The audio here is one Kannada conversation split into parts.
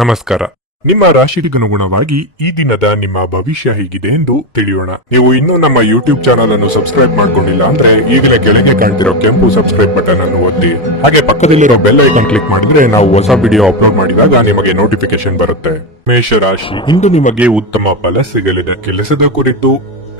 ನಮಸ್ಕಾರ. ನಿಮ್ಮ ರಾಶಿಗನುಗುಣವಾಗಿ ಈ ದಿನದ ನಿಮ್ಮ ಭವಿಷ್ಯ ಹೇಗಿದೆ ಎಂದು ತಿಳಿಯೋಣ. ನೀವು ಇನ್ನೂ ನಮ್ಮ ಯೂಟ್ಯೂಬ್ ಚಾನಲ್ ಅನ್ನು ಸಬ್ಸ್ಕ್ರೈಬ್ ಮಾಡ್ಕೊಂಡಿಲ್ಲ ಅಂದ್ರೆ ಈಗಲೇ ಕೆಳಗೆ ಕಾಣ್ತಿರೋ ಕೆಂಪು ಸಬ್ಸ್ಕ್ರೈಬ್ ಬಟನ್ ಅನ್ನು ಒತ್ತಿ, ಹಾಗೆ ಪಕ್ಕದಲ್ಲಿರೋ ಬೆಲ್ ಐಕಾನ್ ಕ್ಲಿಕ್ ಮಾಡಿದ್ರೆ ನಾವು ಹೊಸ ವಿಡಿಯೋ ಅಪ್ಲೋಡ್ ಮಾಡಿದಾಗ ನಿಮಗೆ ನೋಟಿಫಿಕೇಶನ್ ಬರುತ್ತೆ. ಮೇಷರಾಶಿ, ಇಂದು ನಿಮಗೆ ಉತ್ತಮ ಫಲ ಸಿಗಲಿದೆ. ಕೆಲಸದ ಕುರಿತು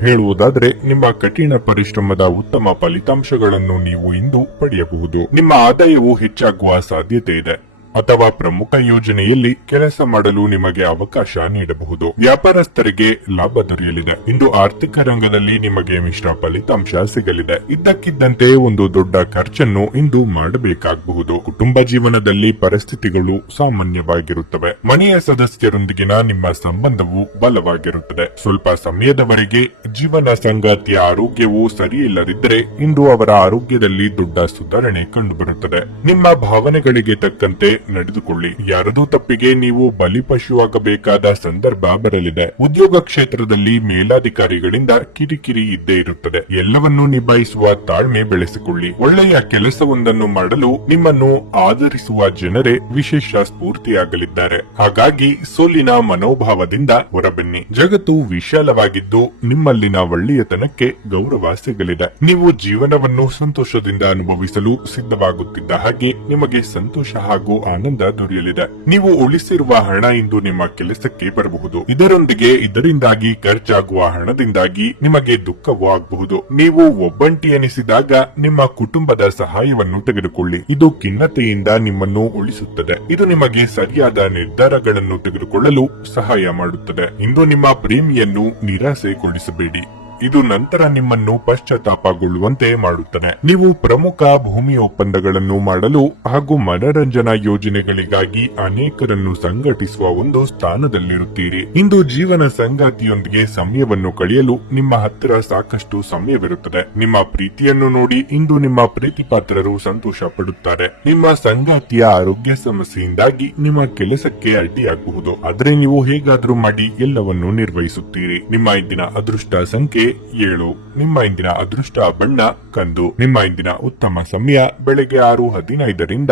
ಹೇಳುವುದಾದ್ರೆ ನಿಮ್ಮ ಕಠಿಣ ಪರಿಶ್ರಮದ ಉತ್ತಮ ಫಲಿತಾಂಶಗಳನ್ನು ನೀವು ಇಂದು ಪಡೆಯಬಹುದು. ನಿಮ್ಮ ಆದಾಯವು ಹೆಚ್ಚಾಗುವ ಸಾಧ್ಯತೆ ಇದೆ ಅಥವಾ ಪ್ರಮುಖ ಯೋಜನೆಯಲ್ಲಿ ಕೆಲಸ ಮಾಡಲು ನಿಮಗೆ ಅವಕಾಶ ನೀಡಬಹುದು. ವ್ಯಾಪಾರಸ್ಥರಿಗೆ ಲಾಭ ದೊರೆಯಲಿದೆ. ಇಂದು ಆರ್ಥಿಕ ರಂಗದಲ್ಲಿ ನಿಮಗೆ ಮಿಶ್ರ ಫಲಿತಾಂಶ ಸಿಗಲಿದೆ. ಇದ್ದಕ್ಕಿದ್ದಂತೆ ಒಂದು ದೊಡ್ಡ ಖರ್ಚನ್ನು ಇಂದು ಮಾಡಬೇಕಾಗಬಹುದು. ಕುಟುಂಬ ಜೀವನದಲ್ಲಿ ಪರಿಸ್ಥಿತಿಗಳು ಸಾಮಾನ್ಯವಾಗಿರುತ್ತವೆ. ಮನೆಯ ಸದಸ್ಯರೊಂದಿಗಿನ ನಿಮ್ಮ ಸಂಬಂಧವು ಬಲವಾಗಿರುತ್ತದೆ. ಸ್ವಲ್ಪ ಸಮಯದವರೆಗೆ ಜೀವನ ಸಂಗಾತಿಯ ಆರೋಗ್ಯವು ಸರಿಯಿಲ್ಲದಿದ್ದರೆ ಇಂದು ಅವರ ಆರೋಗ್ಯದಲ್ಲಿ ದೊಡ್ಡ ಸುಧಾರಣೆ ಕಂಡುಬರುತ್ತದೆ. ನಿಮ್ಮ ಭಾವನೆಗಳಿಗೆ ತಕ್ಕಂತೆ ನಡೆದುಕೊಳ್ಳಿ. ಯಾರದೂ ತಪ್ಪಿಗೆ ನೀವು ಬಲಿಪಶುವಾಗಬೇಕಾದ ಸಂದರ್ಭ ಬರಲಿದೆ. ಉದ್ಯೋಗ ಕ್ಷೇತ್ರದಲ್ಲಿ ಮೇಲಾಧಿಕಾರಿಗಳಿಂದ ಕಿರಿಕಿರಿ ಇದ್ದೇ ಇರುತ್ತದೆ. ಎಲ್ಲವನ್ನೂ ನಿಭಾಯಿಸುವ ತಾಳ್ಮೆ ಬೆಳೆಸಿಕೊಳ್ಳಿ. ಒಳ್ಳೆಯ ಕೆಲಸವೊಂದನ್ನು ಮಾಡಲು ನಿಮ್ಮನ್ನು ಆಧರಿಸುವ ಜನರೇ ವಿಶೇಷ ಸ್ಫೂರ್ತಿಯಾಗಲಿದ್ದಾರೆ. ಹಾಗಾಗಿ ಸೋಲಿನ ಮನೋಭಾವದಿಂದ ಹೊರಬನ್ನಿ. ಜಗತ್ತು ವಿಶಾಲವಾಗಿದ್ದು ನಿಮ್ಮಲ್ಲಿನ ಒಳ್ಳೆಯತನಕ್ಕೆ ಗೌರವ ಸಿಗಲಿದೆ. ನೀವು ಜೀವನವನ್ನು ಸಂತೋಷದಿಂದ ಅನುಭವಿಸಲು ಸಿದ್ಧವಾಗುತ್ತಿದ್ದ ಹಾಗೆ ನಿಮಗೆ ಸಂತೋಷ ಹಾಗೂ ಆನಂದ ದೊರೆಯಲಿದೆ. ನೀವು ಉಳಿಸಿರುವ ಹಣ ಇಂದು ನಿಮ್ಮ ಕೆಲಸಕ್ಕೆ ಬರಬಹುದು. ಇದರಿಂದಾಗಿ ಖರ್ಚಾಗುವ ಹಣದಿಂದಾಗಿ ನಿಮಗೆ ದುಃಖವೂ ಆಗಬಹುದು. ನೀವು ಒಬ್ಬಂಟಿ ಎನಿಸಿದಾಗ ನಿಮ್ಮ ಕುಟುಂಬದ ಸಹಾಯವನ್ನು ತೆಗೆದುಕೊಳ್ಳಿ. ಇದು ಖಿನ್ನತೆಯಿಂದ ನಿಮ್ಮನ್ನು ಉಳಿಸುತ್ತದೆ. ಇದು ನಿಮಗೆ ಸರಿಯಾದ ನಿರ್ಧಾರಗಳನ್ನು ತೆಗೆದುಕೊಳ್ಳಲು ಸಹಾಯ ಮಾಡುತ್ತದೆ. ಇಂದು ನಿಮ್ಮ ಪ್ರೇಮಿಯನ್ನು ನಿರಾಸೆಗೊಳಿಸಬೇಡಿ. ಇದು ನಂತರ ನಿಮ್ಮನ್ನು ಪಶ್ಚಾತ್ತಾಪಗೊಳ್ಳುವಂತೆ ಮಾಡುತ್ತದೆ. ನೀವು ಪ್ರಮುಖ ಭೂಮಿ ಒಪ್ಪಂದಗಳನ್ನು ಮಾಡಲು ಹಾಗೂ ಮನರಂಜನಾ ಯೋಜನೆಗಳಿಗಾಗಿ ಅನೇಕರನ್ನು ಸಂಘಟಿಸುವ ಒಂದು ಸ್ಥಾನದಲ್ಲಿರುತ್ತೀರಿ. ಇಂದು ಜೀವನ ಸಂಗಾತಿಯೊಂದಿಗೆ ಸಮಯವನ್ನು ಕಳೆಯಲು ನಿಮ್ಮ ಹತ್ತಿರ ಸಾಕಷ್ಟು ಸಮಯವಿರುತ್ತದೆ. ನಿಮ್ಮ ಪ್ರೀತಿಯನ್ನು ನೋಡಿ ಇಂದು ನಿಮ್ಮ ಪ್ರೀತಿಪಾತ್ರರು ಸಂತೋಷ ಪಡುತ್ತಾರೆ. ನಿಮ್ಮ ಸಂಗಾತಿಯ ಆರೋಗ್ಯ ಸಮಸ್ಯೆಯಿಂದಾಗಿ ನಿಮ್ಮ ಕೆಲಸಕ್ಕೆ ಅಡ್ಡಿಯಾಗಬಹುದು. ಆದ್ರೆ ನೀವು ಹೇಗಾದ್ರೂ ಮಾಡಿ ಎಲ್ಲವನ್ನು ನಿರ್ವಹಿಸುತ್ತೀರಿ. ನಿಮ್ಮ ಇಂದಿನ ಅದೃಷ್ಟ ಸಂಖ್ಯೆ 7. ನಿಮ್ಮ ಇಂದಿನ ಅದೃಷ್ಟ ಬಣ್ಣ ಕಂದು. ನಿಮ್ಮ ಇಂದಿನ ಉತ್ತಮ ಸಮಯ ಬೆಳಗ್ಗೆ 6:15ರಿಂದ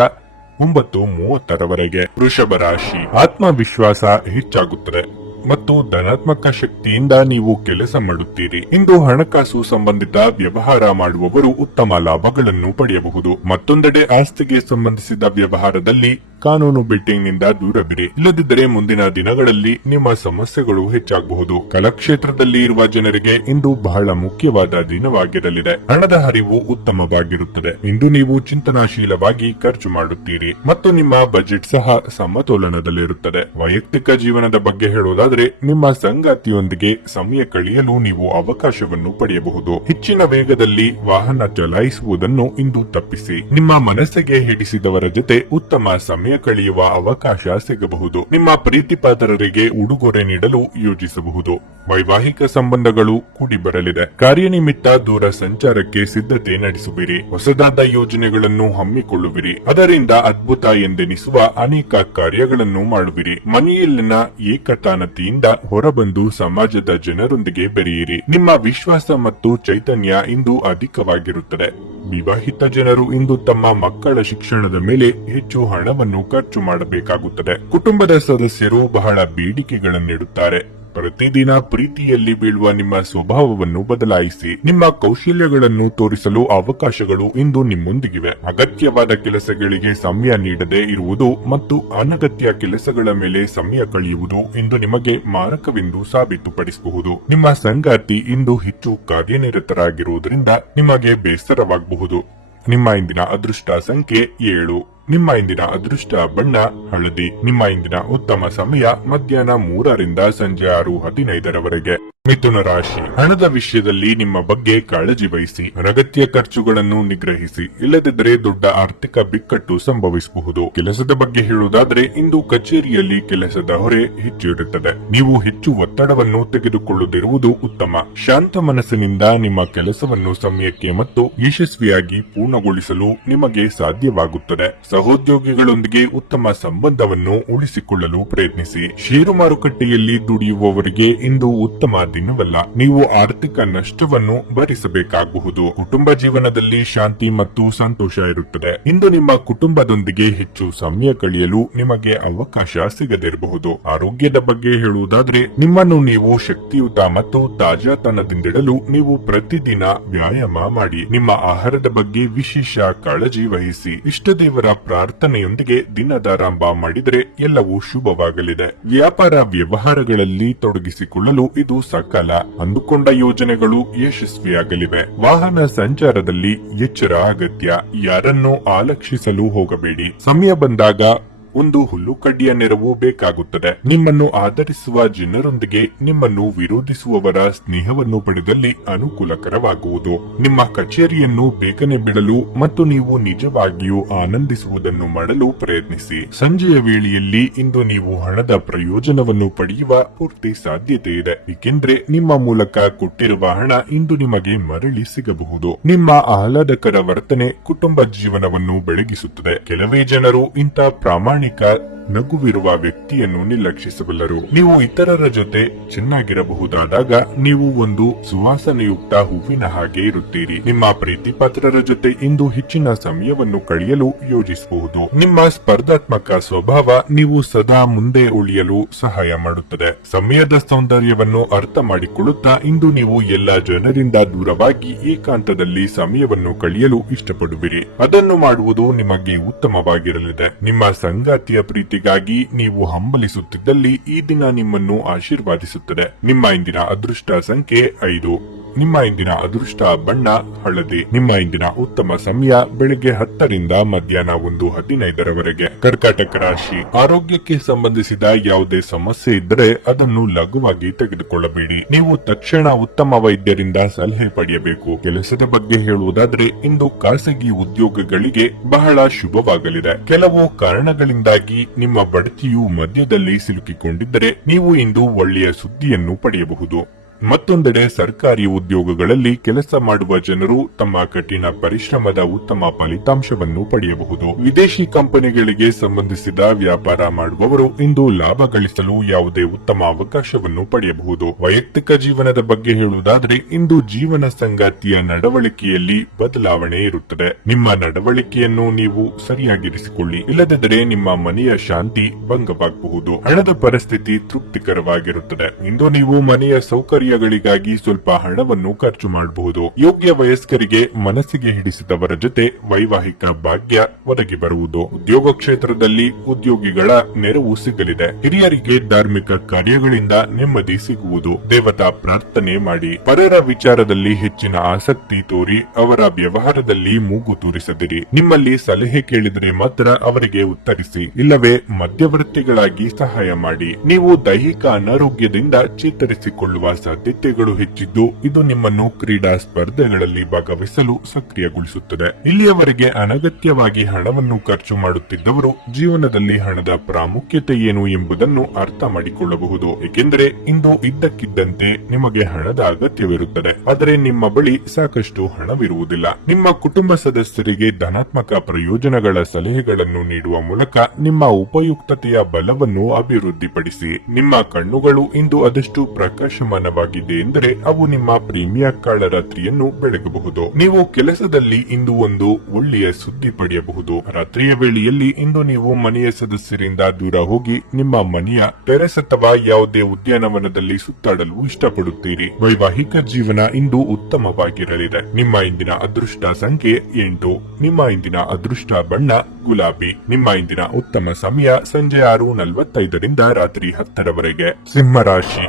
9:30ರವರೆಗೆ. ವೃಷಭ ರಾಶಿ, ಆತ್ಮವಿಶ್ವಾಸ ಹೆಚ್ಚಾಗುತ್ತದೆ ಮತ್ತು ಧನಾತ್ಮಕ ಶಕ್ತಿಯಿಂದ ನೀವು ಕೆಲಸ ಮಾಡುತ್ತೀರಿ. ಇಂದು ಹಣಕಾಸು ಸಂಬಂಧಿತ ವ್ಯವಹಾರ ಮಾಡುವವರು ಉತ್ತಮ ಲಾಭಗಳನ್ನು ಪಡೆಯಬಹುದು. ಮತ್ತೊಂದೆಡೆ ಆಸ್ತಿಗೆ ಸಂಬಂಧಿಸಿದ ವ್ಯವಹಾರದಲ್ಲಿ ಕಾನೂನು ಬೆಟ್ಟಿಂಗ್ನಿಂದ ದೂರವಿರಿ. ಇಲ್ಲದಿದ್ದರೆ ಮುಂದಿನ ದಿನಗಳಲ್ಲಿ ನಿಮ್ಮ ಸಮಸ್ಯೆಗಳು ಹೆಚ್ಚಾಗಬಹುದು. ಕಲಾಕ್ಷೇತ್ರದಲ್ಲಿ ಇರುವ ಜನರಿಗೆ ಇಂದು ಬಹಳ ಮುಖ್ಯವಾದ ದಿನವಾಗಿರಲಿದೆ. ಹಣದ ಹರಿವು ಉತ್ತಮವಾಗಿರುತ್ತದೆ. ಇಂದು ನೀವು ಚಿಂತನಾಶೀಲವಾಗಿ ಖರ್ಚು ಮಾಡುತ್ತೀರಿ ಮತ್ತು ನಿಮ್ಮ ಬಜೆಟ್ ಸಹ ಸಮತೋಲನದಲ್ಲಿರುತ್ತದೆ. ವೈಯಕ್ತಿಕ ಜೀವನದ ಬಗ್ಗೆ ಹೇಳೋದಾದ್ರೆ ನಿಮ್ಮ ಸಂಗಾತಿಯೊಂದಿಗೆ ಸಮಯ ಕಳೆಯಲು ನೀವು ಅವಕಾಶವನ್ನು ಪಡೆಯಬಹುದು. ಹೆಚ್ಚಿನ ವೇಗದಲ್ಲಿ ವಾಹನ ಚಲಾಯಿಸುವುದನ್ನು ಇಂದು ತಪ್ಪಿಸಿ. ನಿಮ್ಮ ಮನಸ್ಸಿಗೆ ಹಿಡಿಸಿದವರ ಜೊತೆ ಉತ್ತಮ ಸಮಯ ಕಳೆಯುವ ಅವಕಾಶ ಸಿಗಬಹುದು. ನಿಮ್ಮ ಪ್ರೀತಿಪಾತ್ರರಿಗೆ ಉಡುಗೊರೆ ನೀಡಲು ಯೋಜಿಸಬಹುದು. ವೈವಾಹಿಕ ಸಂಬಂಧಗಳು ಕೂಡಿ ಬರಲಿದೆ. ಕಾರ್ಯನಿಮಿತ್ತ ದೂರ ಸಂಚಾರಕ್ಕೆ ಸಿದ್ಧತೆ ನಡೆಸುವಿರಿ. ಹೊಸದಾದ ಯೋಜನೆಗಳನ್ನು ಹಮ್ಮಿಕೊಳ್ಳುವಿರಿ. ಅದರಿಂದ ಅದ್ಭುತ ಎಂದೆನಿಸುವ ಅನೇಕ ಕಾರ್ಯಗಳನ್ನು ಮಾಡುವಿರಿ. ಮನೆಯಲ್ಲಿನ ಏಕತಾನತೆಯಿಂದ ಹೊರಬಂದು ಸಮಾಜದ ಜನರೊಂದಿಗೆ ಬೆರೆಯಿರಿ. ನಿಮ್ಮ ವಿಶ್ವಾಸ ಮತ್ತು ಚೈತನ್ಯ ಇಂದು ಅಧಿಕವಾಗಿರುತ್ತದೆ. ವಿವಾಹಿತ ಜನರು ಇಂದು ತಮ್ಮ ಮಕ್ಕಳ ಶಿಕ್ಷಣದ ಮೇಲೆ ಹೆಚ್ಚು ಹಣವನ್ನು ಖರ್ಚು ಮಾಡಬೇಕಾಗುತ್ತದೆ. ಕುಟುಂಬದ ಸದಸ್ಯರು ಬಹಳ ಬೇಡಿಕೆಗಳನ್ನಿಡುತ್ತಾರೆ. ಪ್ರತಿದಿನ ಪ್ರೀತಿಯಲ್ಲಿ ಬೀಳುವ ನಿಮ್ಮ ಸ್ವಭಾವವನ್ನು ಬದಲಾಯಿಸಿ. ನಿಮ್ಮ ಕೌಶಲ್ಯಗಳನ್ನು ತೋರಿಸಲು ಅವಕಾಶಗಳು ಇಂದು ನಿಮ್ಮೊಂದಿಗಿವೆ. ಅಗತ್ಯವಾದ ಕೆಲಸಗಳಿಗೆ ಸಮಯ ನೀಡದೆ ಇರುವುದು ಮತ್ತು ಅನಗತ್ಯ ಕೆಲಸಗಳ ಮೇಲೆ ಸಮಯ ಕಳೆಯುವುದು ಇಂದು ನಿಮಗೆ ಮಾರಕವೆಂದು ಸಾಬೀತುಪಡಿಸಬಹುದು. ನಿಮ್ಮ ಸಂಗಾತಿ ಇಂದು ಹೆಚ್ಚು ಕಾರ್ಯನಿರತರಾಗಿರುವುದರಿಂದ ನಿಮಗೆ ಬೇಸರವಾಗಬಹುದು. ನಿಮ್ಮ ಇಂದಿನ ಅದೃಷ್ಟ ಸಂಖ್ಯೆ 7. ನಿಮ್ಮ ಇಂದಿನ ಅದೃಷ್ಟ ಬಣ್ಣ ಹಳದಿ. ನಿಮ್ಮ ಇಂದಿನ ಉತ್ತಮ ಸಮಯ ಮಧ್ಯಾಹ್ನ 3ರಿಂದ ಸಂಜೆ 6:15ರವರೆಗೆ. ಮಿಥುನ ರಾಶಿ, ಹಣದ ವಿಷಯದಲ್ಲಿ ನಿಮ್ಮ ಬಗ್ಗೆ ಕಾಳಜಿ ವಹಿಸಿ. ಅನಗತ್ಯ ಖರ್ಚುಗಳನ್ನು ನಿಗ್ರಹಿಸಿ. ಇಲ್ಲದಿದ್ದರೆ ದೊಡ್ಡ ಆರ್ಥಿಕ ಬಿಕ್ಕಟ್ಟು ಸಂಭವಿಸಬಹುದು. ಕೆಲಸದ ಬಗ್ಗೆ ಹೇಳುವುದಾದ್ರೆ ಇಂದು ಕಚೇರಿಯಲ್ಲಿ ಕೆಲಸದ ಹೊರೆ ಹೆಚ್ಚು ಇರುತ್ತದೆ. ನೀವು ಹೆಚ್ಚು ಒತ್ತಡವನ್ನು ತೆಗೆದುಕೊಳ್ಳದಿರುವುದು ಉತ್ತಮ. ಶಾಂತ ಮನಸ್ಸಿನಿಂದ ನಿಮ್ಮ ಕೆಲಸವನ್ನು ಸಮಯಕ್ಕೆ ಮತ್ತು ಯಶಸ್ವಿಯಾಗಿ ಪೂರ್ಣಗೊಳಿಸಲು ನಿಮಗೆ ಸಾಧ್ಯವಾಗುತ್ತದೆ. ಸಹೋದ್ಯೋಗಿಗಳೊಂದಿಗೆ ಉತ್ತಮ ಸಂಬಂಧವನ್ನು ಉಳಿಸಿಕೊಳ್ಳಲು ಪ್ರಯತ್ನಿಸಿ. ಷೇರು ಮಾರುಕಟ್ಟೆಯಲ್ಲಿ ದುಡಿಯುವವರಿಗೆ ಇಂದು ಉತ್ತಮ ದಿನವಲ್ಲ. ನೀವು ಆರ್ಥಿಕ ನಷ್ಟವನ್ನು ಭರಿಸಬೇಕಾಗಬಹುದು. ಕುಟುಂಬ ಜೀವನದಲ್ಲಿ ಶಾಂತಿ ಮತ್ತು ಸಂತೋಷ ಇರುತ್ತದೆ. ಇಂದು ನಿಮ್ಮ ಕುಟುಂಬದೊಂದಿಗೆ ಹೆಚ್ಚು ಸಮಯ ಕಳೆಯಲು ನಿಮಗೆ ಅವಕಾಶ ಸಿಗದಿರಬಹುದು. ಆರೋಗ್ಯದ ಬಗ್ಗೆ ಹೇಳುವುದಾದ್ರೆ, ನಿಮ್ಮನ್ನು ನೀವು ಶಕ್ತಿಯುತ ಮತ್ತು ತಾಜಾತನದಿಂದಿಡಲು ನೀವು ಪ್ರತಿದಿನ ವ್ಯಾಯಾಮ ಮಾಡಿ. ನಿಮ್ಮ ಆಹಾರದ ಬಗ್ಗೆ ವಿಶೇಷ ಕಾಳಜಿ ವಹಿಸಿ. ಇಷ್ಟ ದೇವರ ಪ್ರಾರ್ಥನೆಯೊಂದಿಗೆ ದಿನದಾರಂಭ ಮಾಡಿದರೆ ಎಲ್ಲವೂ ಶುಭವಾಗಲಿದೆ. ವ್ಯಾಪಾರ ವ್ಯವಹಾರಗಳಲ್ಲಿ ತೊಡಗಿಸಿಕೊಳ್ಳಲು ಇದು ಸಕಾಲ. ಅಂದುಕೊಂಡ ಯೋಜನೆಗಳು ಯಶಸ್ವಿಯಾಗಲಿವೆ. ವಾಹನ ಸಂಚಾರದಲ್ಲಿ ಎಚ್ಚರ ಅಗತ್ಯ. ಯಾರನ್ನೂ ಆಲಕ್ಷಿಸಲು ಹೋಗಬೇಡಿ. ಸಮಯ ಬಂದಾಗ ಒಂದು ಹುಲ್ಲುಕಡ್ಡಿಯ ನೆರವು ಬೇಕಾಗುತ್ತದೆ. ನಿಮ್ಮನ್ನು ಆಧರಿಸುವ ಜನರೊಂದಿಗೆ ನಿಮ್ಮನ್ನು ವಿರೋಧಿಸುವವರ ಸ್ನೇಹವನ್ನು ಪಡೆದಲ್ಲಿ ಅನುಕೂಲಕರವಾಗುವುದು. ನಿಮ್ಮ ಕಚೇರಿಯನ್ನು ಬೇಗನೆ ಬಿಡಲು ಮತ್ತು ನೀವು ನಿಜವಾಗಿಯೂ ಆನಂದಿಸುವುದನ್ನು ಮಾಡಲು ಪ್ರಯತ್ನಿಸಿ. ಸಂಜೆಯ ವೇಳೆಯಲ್ಲಿ ಇಂದು ನೀವು ಹಣದ ಪ್ರಯೋಜನವನ್ನು ಪಡೆಯುವ ಪೂರ್ತಿ ಸಾಧ್ಯತೆ ಇದೆ, ಏಕೆಂದ್ರೆ ನಿಮ್ಮ ಮೂಲಕ ಕೊಟ್ಟಿರುವ ಹಣ ಇಂದು ನಿಮಗೆ ಮರಳಿ ಸಿಗಬಹುದು. ನಿಮ್ಮ ಆಹ್ಲಾದಕರ ವರ್ತನೆ ಕುಟುಂಬ ಜೀವನವನ್ನು ಬೆಳಗಿಸುತ್ತದೆ. ಕೆಲವೇ ಜನರು ಇಂಥ ಪ್ರಾಮಾಣಿಕ ನಗುವಿರುವ ವ್ಯಕ್ತಿಯನ್ನು ನಿರ್ಲಕ್ಷಿಸಬಲ್ಲರು. ನೀವು ಇತರರ ಜೊತೆ ಚೆನ್ನಾಗಿರಬಹುದಾದಾಗ ನೀವು ಒಂದು ಸುವಾಸನೆಯುಕ್ತ ಹೂವಿನ ಹಾಗೆ ಇರುತ್ತೀರಿ. ನಿಮ್ಮ ಪ್ರೀತಿಪಾತ್ರರ ಜೊತೆ ಇಂದು ಹೆಚ್ಚಿನ ಸಮಯವನ್ನು ಕಳೆಯಲು ಯೋಜಿಸಬಹುದು. ನಿಮ್ಮ ಸ್ಪರ್ಧಾತ್ಮಕ ಸ್ವಭಾವ ನೀವು ಸದಾ ಮುಂದೆ ಉಳಿಯಲು ಸಹಾಯ ಮಾಡುತ್ತದೆ. ಸಮಯದ ಸೌಂದರ್ಯವನ್ನು ಅರ್ಥ ಮಾಡಿಕೊಳ್ಳುತ್ತಾ ಇಂದು ನೀವು ಎಲ್ಲ ಜನರಿಂದ ದೂರವಾಗಿ ಏಕಾಂತದಲ್ಲಿ ಸಮಯವನ್ನು ಕಳೆಯಲು ಇಷ್ಟಪಡುವಿರಿ. ಅದನ್ನು ಮಾಡುವುದು ನಿಮಗೆ ಉತ್ತಮವಾಗಿರಲಿದೆ. ನಿಮ್ಮ ಸಂಗಾತಿಯ ಪ್ರೀತಿಗಾಗಿ ನೀವು ಹಂಬಲಿಸುತ್ತಿದ್ದಲ್ಲಿ ಈ ದಿನ ನಿಮ್ಮನ್ನು ಆಶೀರ್ವಾದಿಸುತ್ತದೆ. ನಿಮ್ಮ ಇಂದಿನ ಅದೃಷ್ಟ ಸಂಖ್ಯೆ 5. ನಿಮ್ಮ ಇಂದಿನ ಅದೃಷ್ಟ ಬಣ್ಣ ಹಳದಿ. ನಿಮ್ಮ ಇಂದಿನ ಉತ್ತಮ ಸಮಯ ಬೆಳಿಗ್ಗೆ 10 ರಿಂದ ಮಧ್ಯಾಹ್ನ 1:15 ಕರ್ಕಾಟಕ ರಾಶಿ. ಆರೋಗ್ಯಕ್ಕೆ ಸಂಬಂಧಿಸಿದ ಯಾವುದೇ ಸಮಸ್ಯೆ ಇದ್ದರೆ ಅದನ್ನು ಲಘುವಾಗಿ ತೆಗೆದುಕೊಳ್ಳಬೇಡಿ. ನೀವು ತಕ್ಷಣ ಉತ್ತಮ ವೈದ್ಯರಿಂದ ಸಲಹೆ ಪಡೆಯಬೇಕು. ಕೆಲಸದ ಬಗ್ಗೆ ಹೇಳುವುದಾದ್ರೆ, ಇಂದು ಖಾಸಗಿ ಉದ್ಯೋಗಗಳಿಗೆ ಬಹಳ ಶುಭವಾಗಲಿದೆ. ಕೆಲವು ಕಾರಣಗಳಿಂದಾಗಿ ನಿಮ್ಮ ಬಡ್ತಿಯು ಮಧ್ಯದಲ್ಲಿ ಸಿಲುಕಿಕೊಂಡಿದ್ದರೆ ನೀವು ಇಂದು ಒಳ್ಳೆಯ ಸುದ್ದಿಯನ್ನು ಪಡೆಯಬಹುದು. ಮತ್ತೊಂದೆಡೆ ಸರ್ಕಾರಿ ಉದ್ಯೋಗಗಳಲ್ಲಿ ಕೆಲಸ ಮಾಡುವ ಜನರು ತಮ್ಮ ಕಠಿಣ ಪರಿಶ್ರಮದ ಉತ್ತಮ ಫಲಿತಾಂಶವನ್ನು ಪಡೆಯಬಹುದು. ವಿದೇಶಿ ಕಂಪನಿಗಳಿಗೆ ಸಂಬಂಧಿಸಿದ ವ್ಯಾಪಾರ ಮಾಡುವವರು ಇಂದು ಲಾಭ ಗಳಿಸಲು ಯಾವುದೇ ಉತ್ತಮ ಅವಕಾಶವನ್ನು ಪಡೆಯಬಹುದು. ವೈಯಕ್ತಿಕ ಜೀವನದ ಬಗ್ಗೆ ಹೇಳುವುದಾದ್ರೆ, ಇಂದು ಜೀವನ ಸಂಗಾತಿಯ ನಡವಳಿಕೆಯಲ್ಲಿ ಬದಲಾವಣೆ ಇರುತ್ತದೆ. ನಿಮ್ಮ ನಡವಳಿಕೆಯನ್ನು ನೀವು ಸರಿಯಾಗಿರಿಸಿಕೊಳ್ಳಿ, ಇಲ್ಲದಿದ್ದರೆ ನಿಮ್ಮ ಮನೆಯ ಶಾಂತಿ ಭಂಗವಾಗಬಹುದು. ಹಣದ ಪರಿಸ್ಥಿತಿ ತೃಪ್ತಿಕರವಾಗಿರುತ್ತದೆ. ಇಂದು ನೀವು ಮನೆಯ ಸೌಕರ್ಯಗಳಿಗಾಗಿ ಸ್ವಲ್ಪ ಹಣವನ್ನು ಖರ್ಚು ಮಾಡಬಹುದು. ಯೋಗ್ಯ ವಯಸ್ಕರಿಗೆ ಮನಸ್ಸಿಗೆ ಹಿಡಿಸಿದವರ ಜೊತೆ ವೈವಾಹಿಕ ಭಾಗ್ಯ ಒದಗಿ ಬರುವುದು. ಉದ್ಯೋಗ ಕ್ಷೇತ್ರದಲ್ಲಿ ಉದ್ಯೋಗಿಗಳ ನೆರವು ಸಿಗಲಿದೆ. ಹಿರಿಯರಿಗೆ ಧಾರ್ಮಿಕ ಕಾರ್ಯಗಳಿಂದ ನೆಮ್ಮದಿ ಸಿಗುವುದು. ದೇವತಾ ಪ್ರಾರ್ಥನೆ ಮಾಡಿ. ಪರರ ವಿಚಾರದಲ್ಲಿ ಹೆಚ್ಚಿನ ಆಸಕ್ತಿ ತೋರಿ ಅವರ ವ್ಯವಹಾರದಲ್ಲಿ ಮೂಗು ತೂರಿಸದಿರಿ. ನಿಮ್ಮಲ್ಲಿ ಸಲಹೆ ಕೇಳಿದರೆ ಮಾತ್ರ ಅವರಿಗೆ ಉತ್ತರಿಸಿ, ಇಲ್ಲವೇ ಮಧ್ಯವರ್ತಿಗಳಾಗಿ ಸಹಾಯ ಮಾಡಿ. ನೀವು ದೈಹಿಕ ಅನಾರೋಗ್ಯದಿಂದ ಚೇತರಿಸಿಕೊಳ್ಳುವ ಸಾಧ್ಯತೆಗಳು ಹೆಚ್ಚಿದ್ದು, ಇದು ನಿಮ್ಮನ್ನು ಕ್ರೀಡಾ ಸ್ಪರ್ಧೆಗಳಲ್ಲಿ ಭಾಗವಹಿಸಲು ಸಕ್ರಿಯಗೊಳಿಸುತ್ತದೆ. ಇಲ್ಲಿಯವರೆಗೆ ಅನಗತ್ಯವಾಗಿ ಹಣವನ್ನು ಖರ್ಚು ಮಾಡುತ್ತಿದ್ದವರು ಜೀವನದಲ್ಲಿ ಹಣದ ಪ್ರಾಮುಖ್ಯತೆ ಏನು ಎಂಬುದನ್ನು ಅರ್ಥ ಮಾಡಿಕೊಳ್ಳಬಹುದು. ಏಕೆಂದರೆ ಇಂದು ಇದ್ದಕ್ಕಿದ್ದಂತೆ ನಿಮಗೆ ಹಣದ ಅಗತ್ಯವಿರುತ್ತದೆ, ಆದರೆ ನಿಮ್ಮ ಬಳಿ ಸಾಕಷ್ಟು ಹಣವಿರುವುದಿಲ್ಲ. ನಿಮ್ಮ ಕುಟುಂಬ ಸದಸ್ಯರಿಗೆ ಧನಾತ್ಮಕ ಪ್ರಯೋಜನಗಳ ಸಲಹೆಗಳನ್ನು ನೀಡುವ ಮೂಲಕ ನಿಮ್ಮ ಉಪಯುಕ್ತತೆಯ ಬಲವನ್ನು ಅಭಿವೃದ್ಧಿಪಡಿಸಿ. ನಿಮ್ಮ ಕಣ್ಣುಗಳು ಇಂದು ಅದೆಷ್ಟು ಪ್ರಕಾಶಮಾನವಾಗಿದೆ ಎಂದರೆ ಅವು ನಿಮ್ಮ ಪ್ರೇಮಿಯ ಕಾಳರಾತ್ರಿಯನ್ನು ಬೆಳಗಬಹುದು. ನೀವು ಕೆಲಸದಲ್ಲಿ ಇಂದು ಒಂದು ಒಳ್ಳೆಯ ಸುದ್ದಿ ಪಡೆಯಬಹುದು. ರಾತ್ರಿಯ ವೇಳೆಯಲ್ಲಿ ಇಂದು ನೀವು ಮನೆಯ ಸದಸ್ಯರಿಂದ ದೂರ ಹೋಗಿ ನಿಮ್ಮ ಮನೆಯ ಟೆರೆಸ್ ಅಥವಾ ಯಾವುದೇ ಉದ್ಯಾನವನದಲ್ಲಿ ಸುತ್ತಾಡಲು ಇಷ್ಟಪಡುತ್ತೀರಿ. ವೈವಾಹಿಕ ಜೀವನ ಇಂದು ಉತ್ತಮವಾಗಿರಲಿದೆ. ನಿಮ್ಮ ಇಂದಿನ ಅದೃಷ್ಟ ಸಂಖ್ಯೆ 8. ನಿಮ್ಮ ಇಂದಿನ ಅದೃಷ್ಟ ಬಣ್ಣ ಗುಲಾಬಿ. ನಿಮ್ಮ ಇಂದಿನ ಉತ್ತಮ ಸಮಯ ಸಂಜೆ 6:45 ರಿಂದ ರಾತ್ರಿ 10 ಸಿಂಹರಾಶಿ.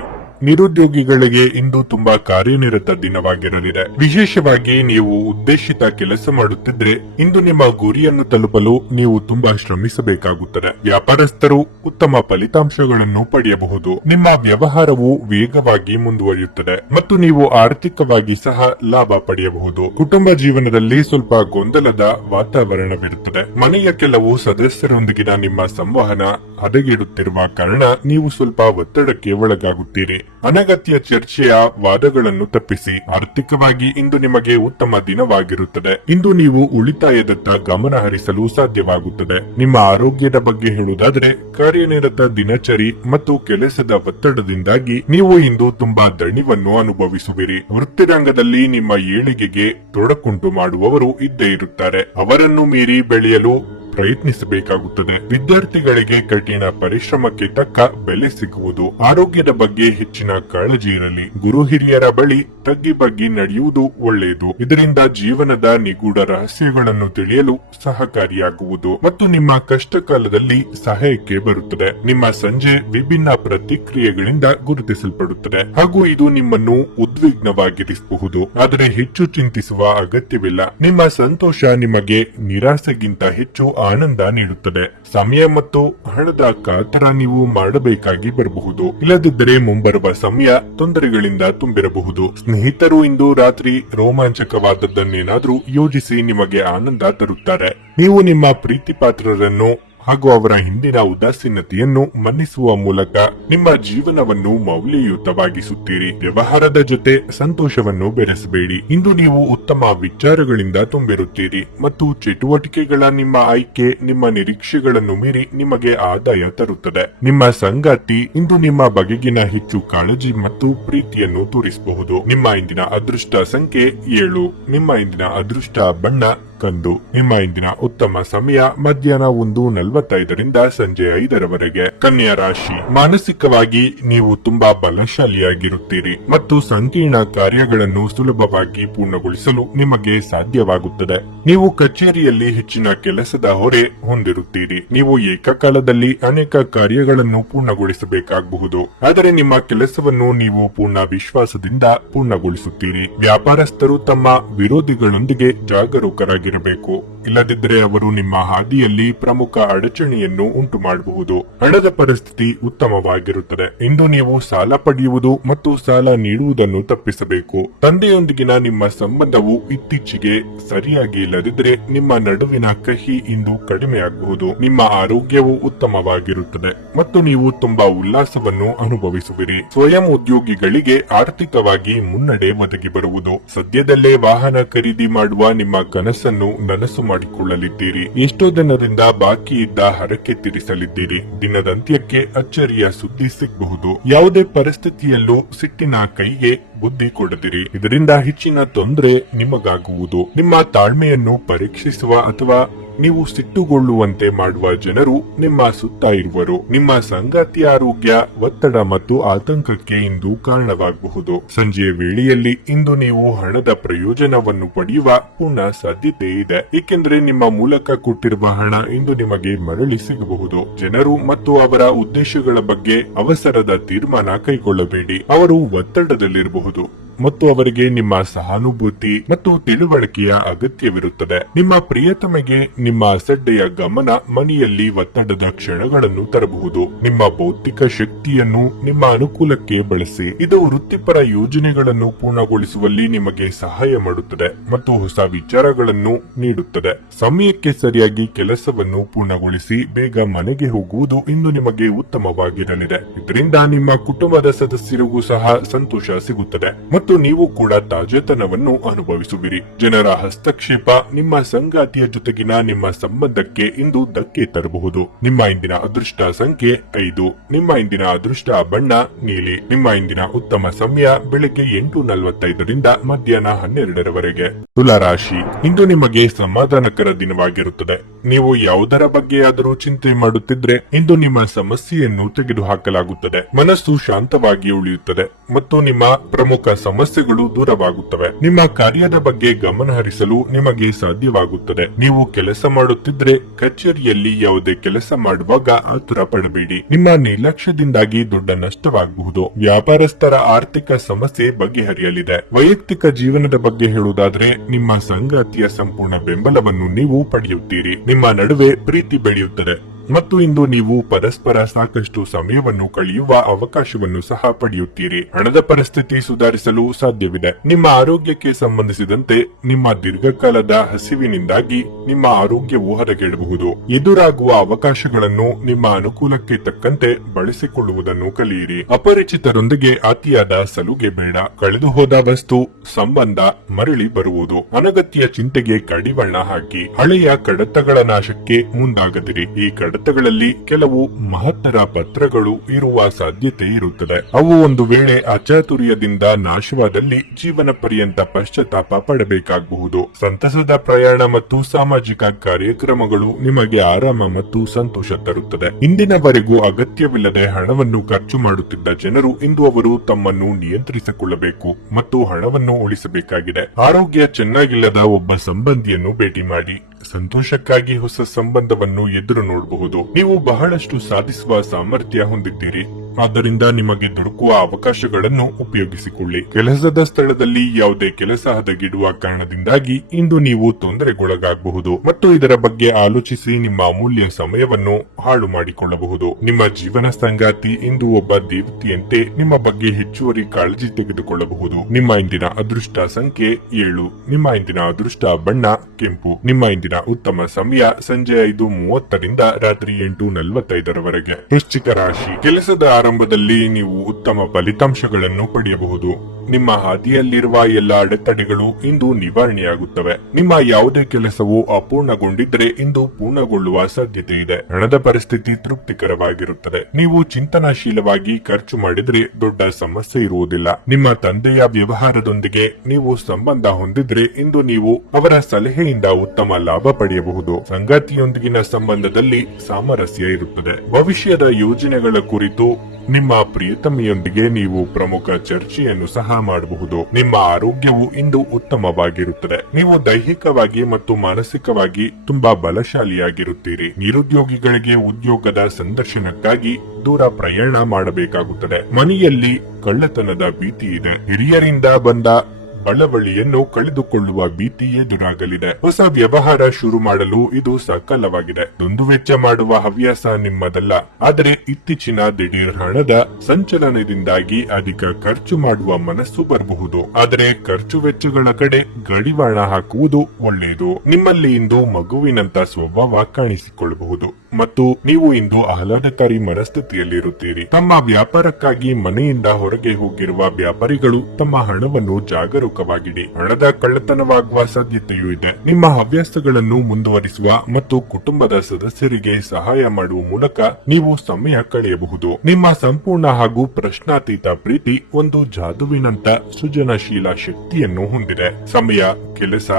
ನಿರುದ್ಯೋಗಿಗಳಿಗೆ ಇಂದು ತುಂಬಾ ಕಾರ್ಯನಿರತ ದಿನವಾಗಿರಲಿದೆ. ವಿಶೇಷವಾಗಿ ನೀವು ಉದ್ದೇಶಿತ ಕೆಲಸ ಮಾಡುತ್ತಿದ್ರೆ ಇಂದು ನಿಮ್ಮ ಗುರಿಯನ್ನು ತಲುಪಲು ನೀವು ತುಂಬಾ ಶ್ರಮಿಸಬೇಕಾಗುತ್ತದೆ. ವ್ಯಾಪಾರಸ್ಥರು ಉತ್ತಮ ಫಲಿತಾಂಶಗಳನ್ನು ಪಡೆಯಬಹುದು. ನಿಮ್ಮ ವ್ಯವಹಾರವು ವೇಗವಾಗಿ ಮುಂದುವರಿಯುತ್ತದೆ ಮತ್ತು ನೀವು ಆರ್ಥಿಕವಾಗಿ ಸಹ ಲಾಭ ಪಡೆಯಬಹುದು. ಕುಟುಂಬ ಜೀವನದಲ್ಲಿ ಸ್ವಲ್ಪ ಗೊಂದಲದ ವಾತಾವರಣವಿರುತ್ತದೆ. ಮನೆಯ ಕೆಲವು ಸದಸ್ಯರೊಂದಿಗಿನ ನಿಮ್ಮ ಸಂವಹನ ಹದಗೆಡುತ್ತಿರುವ ಕಾರಣ ನೀವು ಸ್ವಲ್ಪ ಒತ್ತಡಕ್ಕೆ ಒಳಗಾಗುತ್ತೀರಿ. ಅನಗತ್ಯ ಚರ್ಚೆಯ ವಾದಗಳನ್ನು ತಪ್ಪಿಸಿ. ಆರ್ಥಿಕವಾಗಿ ಇಂದು ನಿಮಗೆ ಉತ್ತಮ ದಿನವಾಗಿರುತ್ತದೆ. ಇಂದು ನೀವು ಉಳಿತಾಯದತ್ತ ಗಮನ ಹರಿಸಲು ಸಾಧ್ಯವಾಗುತ್ತದೆ. ನಿಮ್ಮ ಆರೋಗ್ಯದ ಬಗ್ಗೆ ಹೇಳುವುದಾದರೆ, ಕಾರ್ಯನಿರತ ದಿನಚರಿ ಮತ್ತು ಕೆಲಸದ ಒತ್ತಡದಿಂದಾಗಿ ನೀವು ಇಂದು ತುಂಬಾ ದಣಿವನ್ನು ಅನುಭವಿಸುವಿರಿ. ವೃತ್ತಿರಂಗದಲ್ಲಿ ನಿಮ್ಮ ಏಳಿಗೆಗೆ ತೊಡಕುಂಟು ಮಾಡುವವರು ಇದ್ದೇ ಇರುತ್ತಾರೆ. ಅವರನ್ನು ಮೀರಿ ಬೆಳೆಯಲು ಪ್ರಯತ್ನಿಸಬೇಕಾಗುತ್ತದೆ. ವಿದ್ಯಾರ್ಥಿಗಳಿಗೆ ಕಠಿಣ ಪರಿಶ್ರಮಕ್ಕೆ ತಕ್ಕ ಬೆಲೆ ಸಿಗುವುದು. ಆರೋಗ್ಯದ ಬಗ್ಗೆ ಹೆಚ್ಚಿನ ಕಾಳಜಿ ಇರಲಿ. ಗುರು ಹಿರಿಯರ ಬಳಿ ತಗ್ಗಿ ಬಗ್ಗಿ ನಡೆಯುವುದು ಒಳ್ಳೆಯದು. ಇದರಿಂದ ಜೀವನದ ನಿಗೂಢ ರಹಸ್ಯಗಳನ್ನು ತಿಳಿಯಲು ಸಹಕಾರಿಯಾಗುವುದು ಮತ್ತು ನಿಮ್ಮ ಕಷ್ಟ ಕಾಲದಲ್ಲಿ ಸಹಾಯಕ್ಕೆ ಬರುತ್ತದೆ. ನಿಮ್ಮ ಸಂಜೆ ವಿಭಿನ್ನ ಪ್ರತಿಕ್ರಿಯೆಗಳಿಂದ ಗುರುತಿಸಲ್ಪಡುತ್ತದೆ ಹಾಗೂ ಇದು ನಿಮ್ಮನ್ನು ಉದ್ವಿಗ್ನವಾಗಿರಿಸಬಹುದು. ಆದರೆ ಹೆಚ್ಚು ಚಿಂತಿಸುವ ಅಗತ್ಯವಿಲ್ಲ. ನಿಮ್ಮ ಸಂತೋಷ ನಿಮಗೆ ನಿರಾಸೆಗಿಂತ ಹೆಚ್ಚು ಆನಂದ ನೀಡುತ್ತದೆ. ಸಮಯ ಮತ್ತು ಹಣದ ಕಾತರ ನೀವು ಮಾಡಬೇಕಾಗಿ ಬರಬಹುದು. ಇಲ್ಲದಿದ್ದರೆ ಮುಂಬರುವ ಸಮಯ ತೊಂದರೆಗಳಿಂದ ತುಂಬಿರಬಹುದು. ಸ್ನೇಹಿತರು ಇಂದು ರಾತ್ರಿ ರೋಮಾಂಚಕವಾದದ್ದನ್ನೇನಾದ್ರೂ ಯೋಜಿಸಿ ನಿಮಗೆ ಆನಂದ ತರುತ್ತಾರೆ. ನೀವು ನಿಮ್ಮ ಪ್ರೀತಿ ಪಾತ್ರರನ್ನು ಹಾಗೂ ಅವರ ಹಿಂದಿನ ಉದಾಸೀನತೆಯನ್ನು ಮನ್ನಿಸುವ ಮೂಲಕ ನಿಮ್ಮ ಜೀವನವನ್ನು ಮೌಲ್ಯಯುತವಾಗಿಸುತ್ತೀರಿ. ವ್ಯವಹಾರದ ಜೊತೆ ಸಂತೋಷವನ್ನು ಬೆರೆಸಬೇಡಿ. ಇಂದು ನೀವು ಉತ್ತಮ ವಿಚಾರಗಳಿಂದ ತುಂಬಿರುತ್ತೀರಿ ಮತ್ತು ಚಟುವಟಿಕೆಗಳ ನಿಮ್ಮ ಆಯ್ಕೆ ನಿಮ್ಮ ನಿರೀಕ್ಷೆಗಳನ್ನು ಮೀರಿ ನಿಮಗೆ ಆದಾಯ ತರುತ್ತದೆ. ನಿಮ್ಮ ಸಂಗಾತಿ ಇಂದು ನಿಮ್ಮ ಬಗೆಗಿನ ಹೆಚ್ಚು ಕಾಳಜಿ ಮತ್ತು ಪ್ರೀತಿಯನ್ನು ತೋರಿಸಬಹುದು. ನಿಮ್ಮ ಇಂದಿನ ಅದೃಷ್ಟ ಸಂಖ್ಯೆ 7. ನಿಮ್ಮ ಇಂದಿನ ಅದೃಷ್ಟ ಬಣ್ಣ ಕಂದು. ನಿಮ್ಮ ಇಂದಿನ ಉತ್ತಮ ಸಮಯ ಮಧ್ಯಾಹ್ನ 1:45 ಸಂಜೆ 5 ಕನ್ಯಾ ರಾಶಿ. ಮಾನಸಿಕವಾಗಿ ನೀವು ತುಂಬಾ ಬಲಶಾಲಿಯಾಗಿರುತ್ತೀರಿ ಮತ್ತು ಸಂಕೀರ್ಣ ಕಾರ್ಯಗಳನ್ನು ಸುಲಭವಾಗಿ ಪೂರ್ಣಗೊಳಿಸಲು ನಿಮಗೆ ಸಾಧ್ಯವಾಗುತ್ತದೆ. ನೀವು ಕಚೇರಿಯಲ್ಲಿ ಹೆಚ್ಚಿನ ಕೆಲಸದ ಹೊರೆ ಹೊಂದಿರುತ್ತೀರಿ. ನೀವು ಏಕಕಾಲದಲ್ಲಿ ಅನೇಕ ಕಾರ್ಯಗಳನ್ನು ಪೂರ್ಣಗೊಳಿಸಬೇಕಾಗಬಹುದು. ಆದರೆ ನಿಮ್ಮ ಕೆಲಸವನ್ನು ನೀವು ಪೂರ್ಣ ವಿಶ್ವಾಸದಿಂದ ಪೂರ್ಣಗೊಳಿಸುತ್ತೀರಿ. ವ್ಯಾಪಾರಸ್ಥರು ತಮ್ಮ ವಿರೋಧಿಗಳೊಂದಿಗೆ ಜಾಗರೂಕರಾಗಿರಬೇಕು. ಇಲ್ಲದಿದ್ದರೆ ಅವರು ನಿಮ್ಮ ಹಾದಿಯಲ್ಲಿ ಪ್ರಮುಖ ಅಡಚಣೆಯನ್ನು ಉಂಟು ಮಾಡಬಹುದು. ಹಣದ ಪರಿಸ್ಥಿತಿ ಉತ್ತಮವಾಗಿರುತ್ತದೆ. ಇಂದು ನೀವು ಸಾಲ ಪಡೆಯುವುದು ಮತ್ತು ಸಾಲ ನೀಡುವುದನ್ನು ತಪ್ಪಿಸಬೇಕು. ತಂದೆಯೊಂದಿಗಿನ ನಿಮ್ಮ ಸಂಬಂಧವು ಇತ್ತೀಚೆಗೆ ಸರಿಯಾಗಿ ಇಲ್ಲದಿದ್ದರೆ ನಿಮ್ಮ ನಡುವಿನ ಕಹಿ ಇಂದು ಕಡಿಮೆಯಾಗಬಹುದು. ನಿಮ್ಮ ಆರೋಗ್ಯವು ಉತ್ತಮವಾಗಿರುತ್ತದೆ ಮತ್ತು ನೀವು ತುಂಬಾ ಉಲ್ಲಾಸವನ್ನು ಅನುಭವಿಸುವಿರಿ. ಸ್ವಯಂ ಉದ್ಯೋಗಿಗಳಿಗೆ ಆರ್ಥಿಕವಾಗಿ ಮುನ್ನಡೆ ಒದಗಿ ಬರುವುದು. ಸದ್ಯದಲ್ಲೇ ವಾಹನ ಖರೀದಿ ಮಾಡುವ ನಿಮ್ಮ ಕನಸನ್ನು ನನಸು ಮಾಡಿಕೊಳ್ಳಲಿದ್ದೀರಿ. ಎಷ್ಟೋ ದಿನದಿಂದ ಬಾಕಿ ಇದ್ದ ಹರಕೆ ತೀರಿಸಲಿದ್ದೀರಿ. ದಿನದಂತ್ಯಕ್ಕೆ ಅಚ್ಚರಿಯ ಸುದ್ದಿ ಸಿಗಬಹುದು. ಯಾವುದೇ ಪರಿಸ್ಥಿತಿಯಲ್ಲೂ ಸಿಟ್ಟಿನ ಕೈಗೆ ಬುದ್ಧಿ ಕೊಡದಿರಿ. ಇದರಿಂದ ಹೆಚ್ಚಿನ ತೊಂದರೆ ನಿಮಗಾಗುವುದು. ನಿಮ್ಮ ತಾಳ್ಮೆಯನ್ನು ಪರೀಕ್ಷಿಸುವ ಅಥವಾ ನೀವು ಸಿಟ್ಟುಗೊಳ್ಳುವಂತೆ ಮಾಡುವ ಜನರು ನಿಮ್ಮ ಸುತ್ತ ಇರುವರು. ನಿಮ್ಮ ಸಂಗಾತಿಯ ಆರೋಗ್ಯ ಒತ್ತಡ ಮತ್ತು ಆತಂಕಕ್ಕೆ ಇಂದು ಕಾರಣವಾಗಬಹುದು. ಸಂಜೆಯ ವೇಳೆಯಲ್ಲಿ ಇಂದು ನೀವು ಹಣದ ಪ್ರಯೋಜನವನ್ನು ಪಡೆಯುವ ಪೂರ್ಣ ಸಾಧ್ಯತೆ ಇದೆ, ಏಕೆಂದರೆ ನಿಮ್ಮ ಮೂಲಕ ಕೊಟ್ಟಿರುವ ಹಣ ಇಂದು ನಿಮಗೆ ಮರಳಿ ಸಿಗಬಹುದು. ಜನರು ಮತ್ತು ಅವರ ಉದ್ದೇಶಗಳ ಬಗ್ಗೆ ಅವಸರದ ತೀರ್ಮಾನ ಕೈಗೊಳ್ಳಬೇಡಿ. ಅವರು ಒತ್ತಡದಲ್ಲಿರಬಹುದು ಮತ್ತು ಅವರಿಗೆ ನಿಮ್ಮ ಸಹಾನುಭೂತಿ ಮತ್ತು ತಿಳುವಳಿಕೆಯ ಅಗತ್ಯವಿರುತ್ತದೆ. ನಿಮ್ಮ ಪ್ರಿಯತಮೆಗೆ ನಿಮ್ಮ ಅಸಡ್ಡೆಯ ಗಮನ ಮನೆಯಲ್ಲಿ ಒತ್ತಡದ ಕ್ಷಣಗಳನ್ನು ತರಬಹುದು. ನಿಮ್ಮ ಭೌತಿಕ ಶಕ್ತಿಯನ್ನು ನಿಮ್ಮ ಅನುಕೂಲಕ್ಕೆ ಬಳಸಿ. ಇದು ವೃತ್ತಿಪರ ಯೋಜನೆಗಳನ್ನು ಪೂರ್ಣಗೊಳಿಸುವಲ್ಲಿ ನಿಮಗೆ ಸಹಾಯ ಮಾಡುತ್ತದೆ ಮತ್ತು ಹೊಸ ವಿಚಾರಗಳನ್ನು ನೀಡುತ್ತದೆ. ಸಮಯಕ್ಕೆ ಸರಿಯಾಗಿ ಕೆಲಸವನ್ನು ಪೂರ್ಣಗೊಳಿಸಿ ಬೇಗ ಮನೆಗೆ ಹೋಗುವುದು ಇಂದು ನಿಮಗೆ ಉತ್ತಮವಾಗಿರಲಿದೆ. ಇದರಿಂದ ನಿಮ್ಮ ಕುಟುಂಬದ ಸದಸ್ಯರಿಗೂ ಸಹ ಸಂತೋಷ ಸಿಗುತ್ತದೆ ಮತ್ತು ನೀವು ಕೂಡ ತಾಜೆತನವನ್ನು ಅನುಭವಿಸುವಿರಿ. ಜನರ ಹಸ್ತಕ್ಷೇಪ ನಿಮ್ಮ ಸಂಗಾತಿಯ ಜೊತೆಗಿನ ನಿಮ್ಮ ಸಂಬಂಧಕ್ಕೆ ಇಂದು ಧಕ್ಕೆ ತರಬಹುದು. ನಿಮ್ಮ ಇಂದಿನ ಅದೃಷ್ಟ ಸಂಖ್ಯೆ 5. ನಿಮ್ಮ ಇಂದಿನ ಅದೃಷ್ಟ ಬಣ್ಣ ನೀಲಿ. ನಿಮ್ಮ ಇಂದಿನ ಉತ್ತಮ ಸಮಯ ಬೆಳಗ್ಗೆ 8:45 ಮಧ್ಯಾಹ್ನ 12 ತುಲಾರಾಶಿ. ಇಂದು ನಿಮಗೆ ಸಮಾಧಾನಕರ ದಿನವಾಗಿರುತ್ತದೆ. ನೀವು ಯಾವುದರ ಬಗ್ಗೆಯಾದರೂ ಚಿಂತೆ ಮಾಡುತ್ತಿದ್ರೆ ಇಂದು ನಿಮ್ಮ ಸಮಸ್ಯೆಯನ್ನು ತೆಗೆದುಹಾಕಲಾಗುತ್ತದೆ. ಮನಸ್ಸು ಶಾಂತವಾಗಿ ಉಳಿಯುತ್ತದೆ ಮತ್ತು ನಿಮ್ಮ ಪ್ರಮುಖ ಸಮಸ್ಯೆಗಳು ದೂರವಾಗುತ್ತವೆ. ನಿಮ್ಮ ಕಾರ್ಯದ ಬಗ್ಗೆ ಗಮನ ಹರಿಸಲು ನಿಮಗೆ ಸಾಧ್ಯವಾಗುತ್ತದೆ. ನೀವು ಕೆಲಸ ಮಾಡುತ್ತಿದ್ರೆ ಕಚೇರಿಯಲ್ಲಿ ಯಾವುದೇ ಕೆಲಸ ಮಾಡುವಾಗ ಆತುರ ಪಡಬೇಡಿ. ನಿಮ್ಮ ನಿರ್ಲಕ್ಷ್ಯದಿಂದಾಗಿ ದೊಡ್ಡ ನಷ್ಟವಾಗಬಹುದು. ವ್ಯಾಪಾರಸ್ಥರ ಆರ್ಥಿಕ ಸಮಸ್ಯೆ ಬಗೆಹರಿಯಲಿದೆ. ವೈಯಕ್ತಿಕ ಜೀವನದ ಬಗ್ಗೆ ಹೇಳುವುದಾದ್ರೆ ನಿಮ್ಮ ಸಂಗಾತಿಯ ಸಂಪೂರ್ಣ ಬೆಂಬಲವನ್ನು ನೀವು ಪಡೆಯುತ್ತೀರಿ. ನಿಮ್ಮ ನಡುವೆ ಪ್ರೀತಿ ಬೆಳೆಯುತ್ತದೆ ಮತ್ತು ಇಂದು ನೀವು ಪರಸ್ಪರ ಸಾಕಷ್ಟು ಸಮಯವನ್ನು ಕಳೆಯುವ ಅವಕಾಶವನ್ನು ಸಹ ಪಡೆಯುತ್ತೀರಿ. ಹಣದ ಪರಿಸ್ಥಿತಿ ಸುಧಾರಿಸಲು ಸಾಧ್ಯವಿದೆ. ನಿಮ್ಮ ಆರೋಗ್ಯಕ್ಕೆ ಸಂಬಂಧಿಸಿದಂತೆ ನಿಮ್ಮ ದೀರ್ಘಕಾಲದ ಹಸಿವಿನಿಂದಾಗಿ ನಿಮ್ಮ ಆರೋಗ್ಯವು ಹದಗೆಡಬಹುದು. ಎದುರಾಗುವ ಅವಕಾಶಗಳನ್ನು ನಿಮ್ಮ ಅನುಕೂಲಕ್ಕೆ ತಕ್ಕಂತೆ ಬಳಸಿಕೊಳ್ಳುವುದನ್ನು ಕಲಿಯಿರಿ. ಅಪರಿಚಿತರೊಂದಿಗೆ ಅತಿಯಾದ ಸಲುಗೆ ಬೇಡ. ಕಳೆದು ಹೋದ ವಸ್ತು, ಸಂಬಂಧ ಮರಳಿ ಬರುವುದು. ಅನಗತ್ಯ ಚಿಂತೆಗೆ ಕಡಿವಾಣ ಹಾಕಿ. ಹಳೆಯ ಕಡತಗಳ ನಾಶಕ್ಕೆ ಮುಂದಾಗದಿರಿ. ಈ ಕಡತಗಳಲ್ಲಿ ಕೆಲವು ಮಹತ್ತರ ಪತ್ರಗಳು ಇರುವ ಸಾಧ್ಯತೆ ಇರುತ್ತದೆ. ಅವು ಒಂದು ವೇಳೆ ಅಚಾತುರ್ಯದಿಂದ ನಾಶವಾದಲ್ಲಿ ಜೀವನ ಪರ್ಯಂತ ಪಶ್ಚಾತ್ತಾಪ ಪಡಬೇಕಾಗಬಹುದು. ಸಂತಸದ ಪ್ರಯಾಣ ಮತ್ತು ಸಾಮಾಜಿಕ ಕಾರ್ಯಕ್ರಮಗಳು ನಿಮಗೆ ಆರಾಮ ಮತ್ತು ಸಂತೋಷ ತರುತ್ತದೆ. ಇಂದಿನವರೆಗೂ ಅಗತ್ಯವಿಲ್ಲದೆ ಹಣವನ್ನು ಖರ್ಚು ಮಾಡುತ್ತಿದ್ದ ಜನರು ಇಂದು ಅವರು ತಮ್ಮನ್ನು ನಿಯಂತ್ರಿಸಿಕೊಳ್ಳಬೇಕು ಮತ್ತು ಹಣವನ್ನು ಉಳಿಸಬೇಕಾಗಿದೆ. ಆರೋಗ್ಯ ಚೆನ್ನಾಗಿಲ್ಲದ ಒಬ್ಬ ಸಂಬಂಧಿಯನ್ನು ಭೇಟಿ ಮಾಡಿ. ಸಂತೋಷಕ್ಕಾಗಿ ಹೊಸ ಸಂಬಂಧವನ್ನು ಎದುರು ನೋಡಬಹುದು. ನೀವು ಬಹಳಷ್ಟು ಸಾಧಿಸುವ ಸಾಮರ್ಥ್ಯ ಹೊಂದಿದ್ದೀರಿ. ಆದ್ದರಿಂದ ನಿಮಗೆ ದೊರಕುವ ಅವಕಾಶಗಳನ್ನು ಉಪಯೋಗಿಸಿಕೊಳ್ಳಿ. ಕೆಲಸದ ಸ್ಥಳದಲ್ಲಿ ಯಾವುದೇ ಕೆಲಸ ಹದಗೆಡುವ ಕಾರಣದಿಂದಾಗಿ ಇಂದು ನೀವು ತೊಂದರೆಗೊಳಗಾಗಬಹುದು ಮತ್ತು ಇದರ ಬಗ್ಗೆ ಆಲೋಚಿಸಿ ನಿಮ್ಮ ಅಮೂಲ್ಯ ಸಮಯವನ್ನು ಹಾಳು ಮಾಡಿಕೊಳ್ಳಬಹುದು. ನಿಮ್ಮ ಜೀವನ ಸಂಗಾತಿ ಇಂದು ಒಬ್ಬ ದೇವತೆಯಂತೆ ನಿಮ್ಮ ಬಗ್ಗೆ ಹೆಚ್ಚುವರಿ ಕಾಳಜಿ ತೆಗೆದುಕೊಳ್ಳಬಹುದು. ನಿಮ್ಮ ಇಂದಿನ ಅದೃಷ್ಟ ಸಂಖ್ಯೆ 7. ನಿಮ್ಮ ಇಂದಿನ ಅದೃಷ್ಟ ಬಣ್ಣ ಕೆಂಪು. ನಿಮ್ಮ ಇಂದಿನ ಉತ್ತಮ ಸಮಯ ಸಂಜೆ 5:30ರಿಂದ ರಾತ್ರಿ 8:45ರವರೆಗೆ. ವೃಶ್ಚಿಕ ರಾಶಿ. ಕೆಲಸದ ಆರಂಭದಲ್ಲಿ ನೀವು ಉತ್ತಮ ಫಲಿತಾಂಶಗಳನ್ನು ಪಡೆಯಬಹುದು. ನಿಮ್ಮ ಹಾದಿಯಲ್ಲಿರುವ ಎಲ್ಲ ಅಡೆತಡೆಗಳು ಇಂದು ನಿವಾರಣೆಯಾಗುತ್ತವೆ. ನಿಮ್ಮ ಯಾವುದೇ ಕೆಲಸವು ಅಪೂರ್ಣಗೊಂಡಿದ್ದರೆ ಇಂದು ಪೂರ್ಣಗೊಳ್ಳುವ ಸಾಧ್ಯತೆ ಇದೆ. ಹಣದ ಪರಿಸ್ಥಿತಿ ತೃಪ್ತಿಕರವಾಗಿರುತ್ತದೆ. ನೀವು ಚಿಂತನಾಶೀಲವಾಗಿ ಖರ್ಚು ಮಾಡಿದ್ರೆ ದೊಡ್ಡ ಸಮಸ್ಯೆ ಇರುವುದಿಲ್ಲ. ನಿಮ್ಮ ತಂದೆಯ ವ್ಯವಹಾರದೊಂದಿಗೆ ನೀವು ಸಂಬಂಧ ಹೊಂದಿದ್ರೆ ಇಂದು ನೀವು ಅವರ ಸಲಹೆಯಿಂದ ಉತ್ತಮ ಲಾಭ ಪಡೆಯಬಹುದು. ಸಂಗಾತಿಯೊಂದಿಗಿನ ಸಂಬಂಧದಲ್ಲಿ ಸಾಮರಸ್ಯ ಇರುತ್ತದೆ. ಭವಿಷ್ಯದ ಯೋಜನೆಗಳ ಕುರಿತು ನಿಮ್ಮ ಪ್ರಿಯತಮೆಯೊಂದಿಗೆ ನೀವು ಪ್ರಮುಖ ಚರ್ಚೆಯನ್ನು ಸಹ ಮಾಡಬಹುದು. ನಿಮ್ಮ ಆರೋಗ್ಯವು ಇಂದು ಉತ್ತಮವಾಗಿರುತ್ತದೆ. ನೀವು ದೈಹಿಕವಾಗಿ ಮತ್ತು ಮಾನಸಿಕವಾಗಿ ತುಂಬಾ ಬಲಶಾಲಿಯಾಗಿರುತ್ತೀರಿ. ನಿರುದ್ಯೋಗಿಗಳಿಗೆ ಉದ್ಯೋಗದ ಸಂದರ್ಶನಕ್ಕಾಗಿ ದೂರ ಪ್ರಯಾಣ ಮಾಡಬೇಕಾಗುತ್ತದೆ. ಮನೆಯಲ್ಲಿ ಕಳ್ಳತನದ ಭೀತಿ ಇದೆ. ಹಿರಿಯರಿಂದ ಬಂದ ಬಳವಳಿಯನ್ನು ಕಳೆದುಕೊಳ್ಳುವ ಭೀತಿ ಎದುರಾಗಲಿದೆ. ಹೊಸ ವ್ಯವಹಾರ ಶುರು ಮಾಡಲು ಇದು ಸಕಾಲವಾಗಿದೆ. ದುಂದುವೆಚ್ಚ ಮಾಡುವ ಹವ್ಯಾಸ ನಿಮ್ಮದಲ್ಲ, ಆದರೆ ಇತ್ತೀಚಿನ ದಿಢೀರ್ ಹಣದ ಸಂಚಲನದಿಂದಾಗಿ ಅಧಿಕ ಖರ್ಚು ಮಾಡುವ ಮನಸ್ಸು ಬರಬಹುದು. ಆದರೆ ಖರ್ಚು ವೆಚ್ಚಗಳ ಕಡೆ ಗಡಿವಾಣ ಹಾಕುವುದು ಒಳ್ಳೆಯದು. ನಿಮ್ಮಲ್ಲಿ ಇಂದು ಮಗುವಿನಂತ ಸ್ವಭಾವ ಕಾಣಿಸಿಕೊಳ್ಳಬಹುದು ಮತ್ತು ನೀವು ಇಂದು ಆಹ್ಲಾದಕಾರಿ ಮನಸ್ಥಿತಿಯಲ್ಲಿರುತ್ತೀರಿ. ತಮ್ಮ ವ್ಯಾಪಾರಕ್ಕಾಗಿ ಮನೆಯಿಂದ ಹೊರಗೆ ಹೋಗಿರುವ ವ್ಯಾಪಾರಿಗಳು ತಮ್ಮ ಹಣವನ್ನು ಜಾಗರೂಕವಾಗಿಡಿ. ಹಣದ ಕಳ್ಳತನವಾಗುವ ಸಾಧ್ಯತೆಯೂ ಇದೆ. ನಿಮ್ಮ ಹವ್ಯಾಸಗಳನ್ನು ಮುಂದುವರಿಸುವ ಮತ್ತು ಕುಟುಂಬದ ಸದಸ್ಯರಿಗೆ ಸಹಾಯ ಮಾಡುವ ಮೂಲಕ ನೀವು ಸಮಯ ಕಳೆಯಬಹುದು. ನಿಮ್ಮ ಸಂಪೂರ್ಣ ಹಾಗೂ ಪ್ರಶ್ನಾತೀತ ಪ್ರೀತಿ ಒಂದು ಜಾದುವಿನಂತ ಸೃಜನಶೀಲ ಶಕ್ತಿಯನ್ನು ಹೊಂದಿದೆ. ಸಮಯ, ಕೆಲಸ,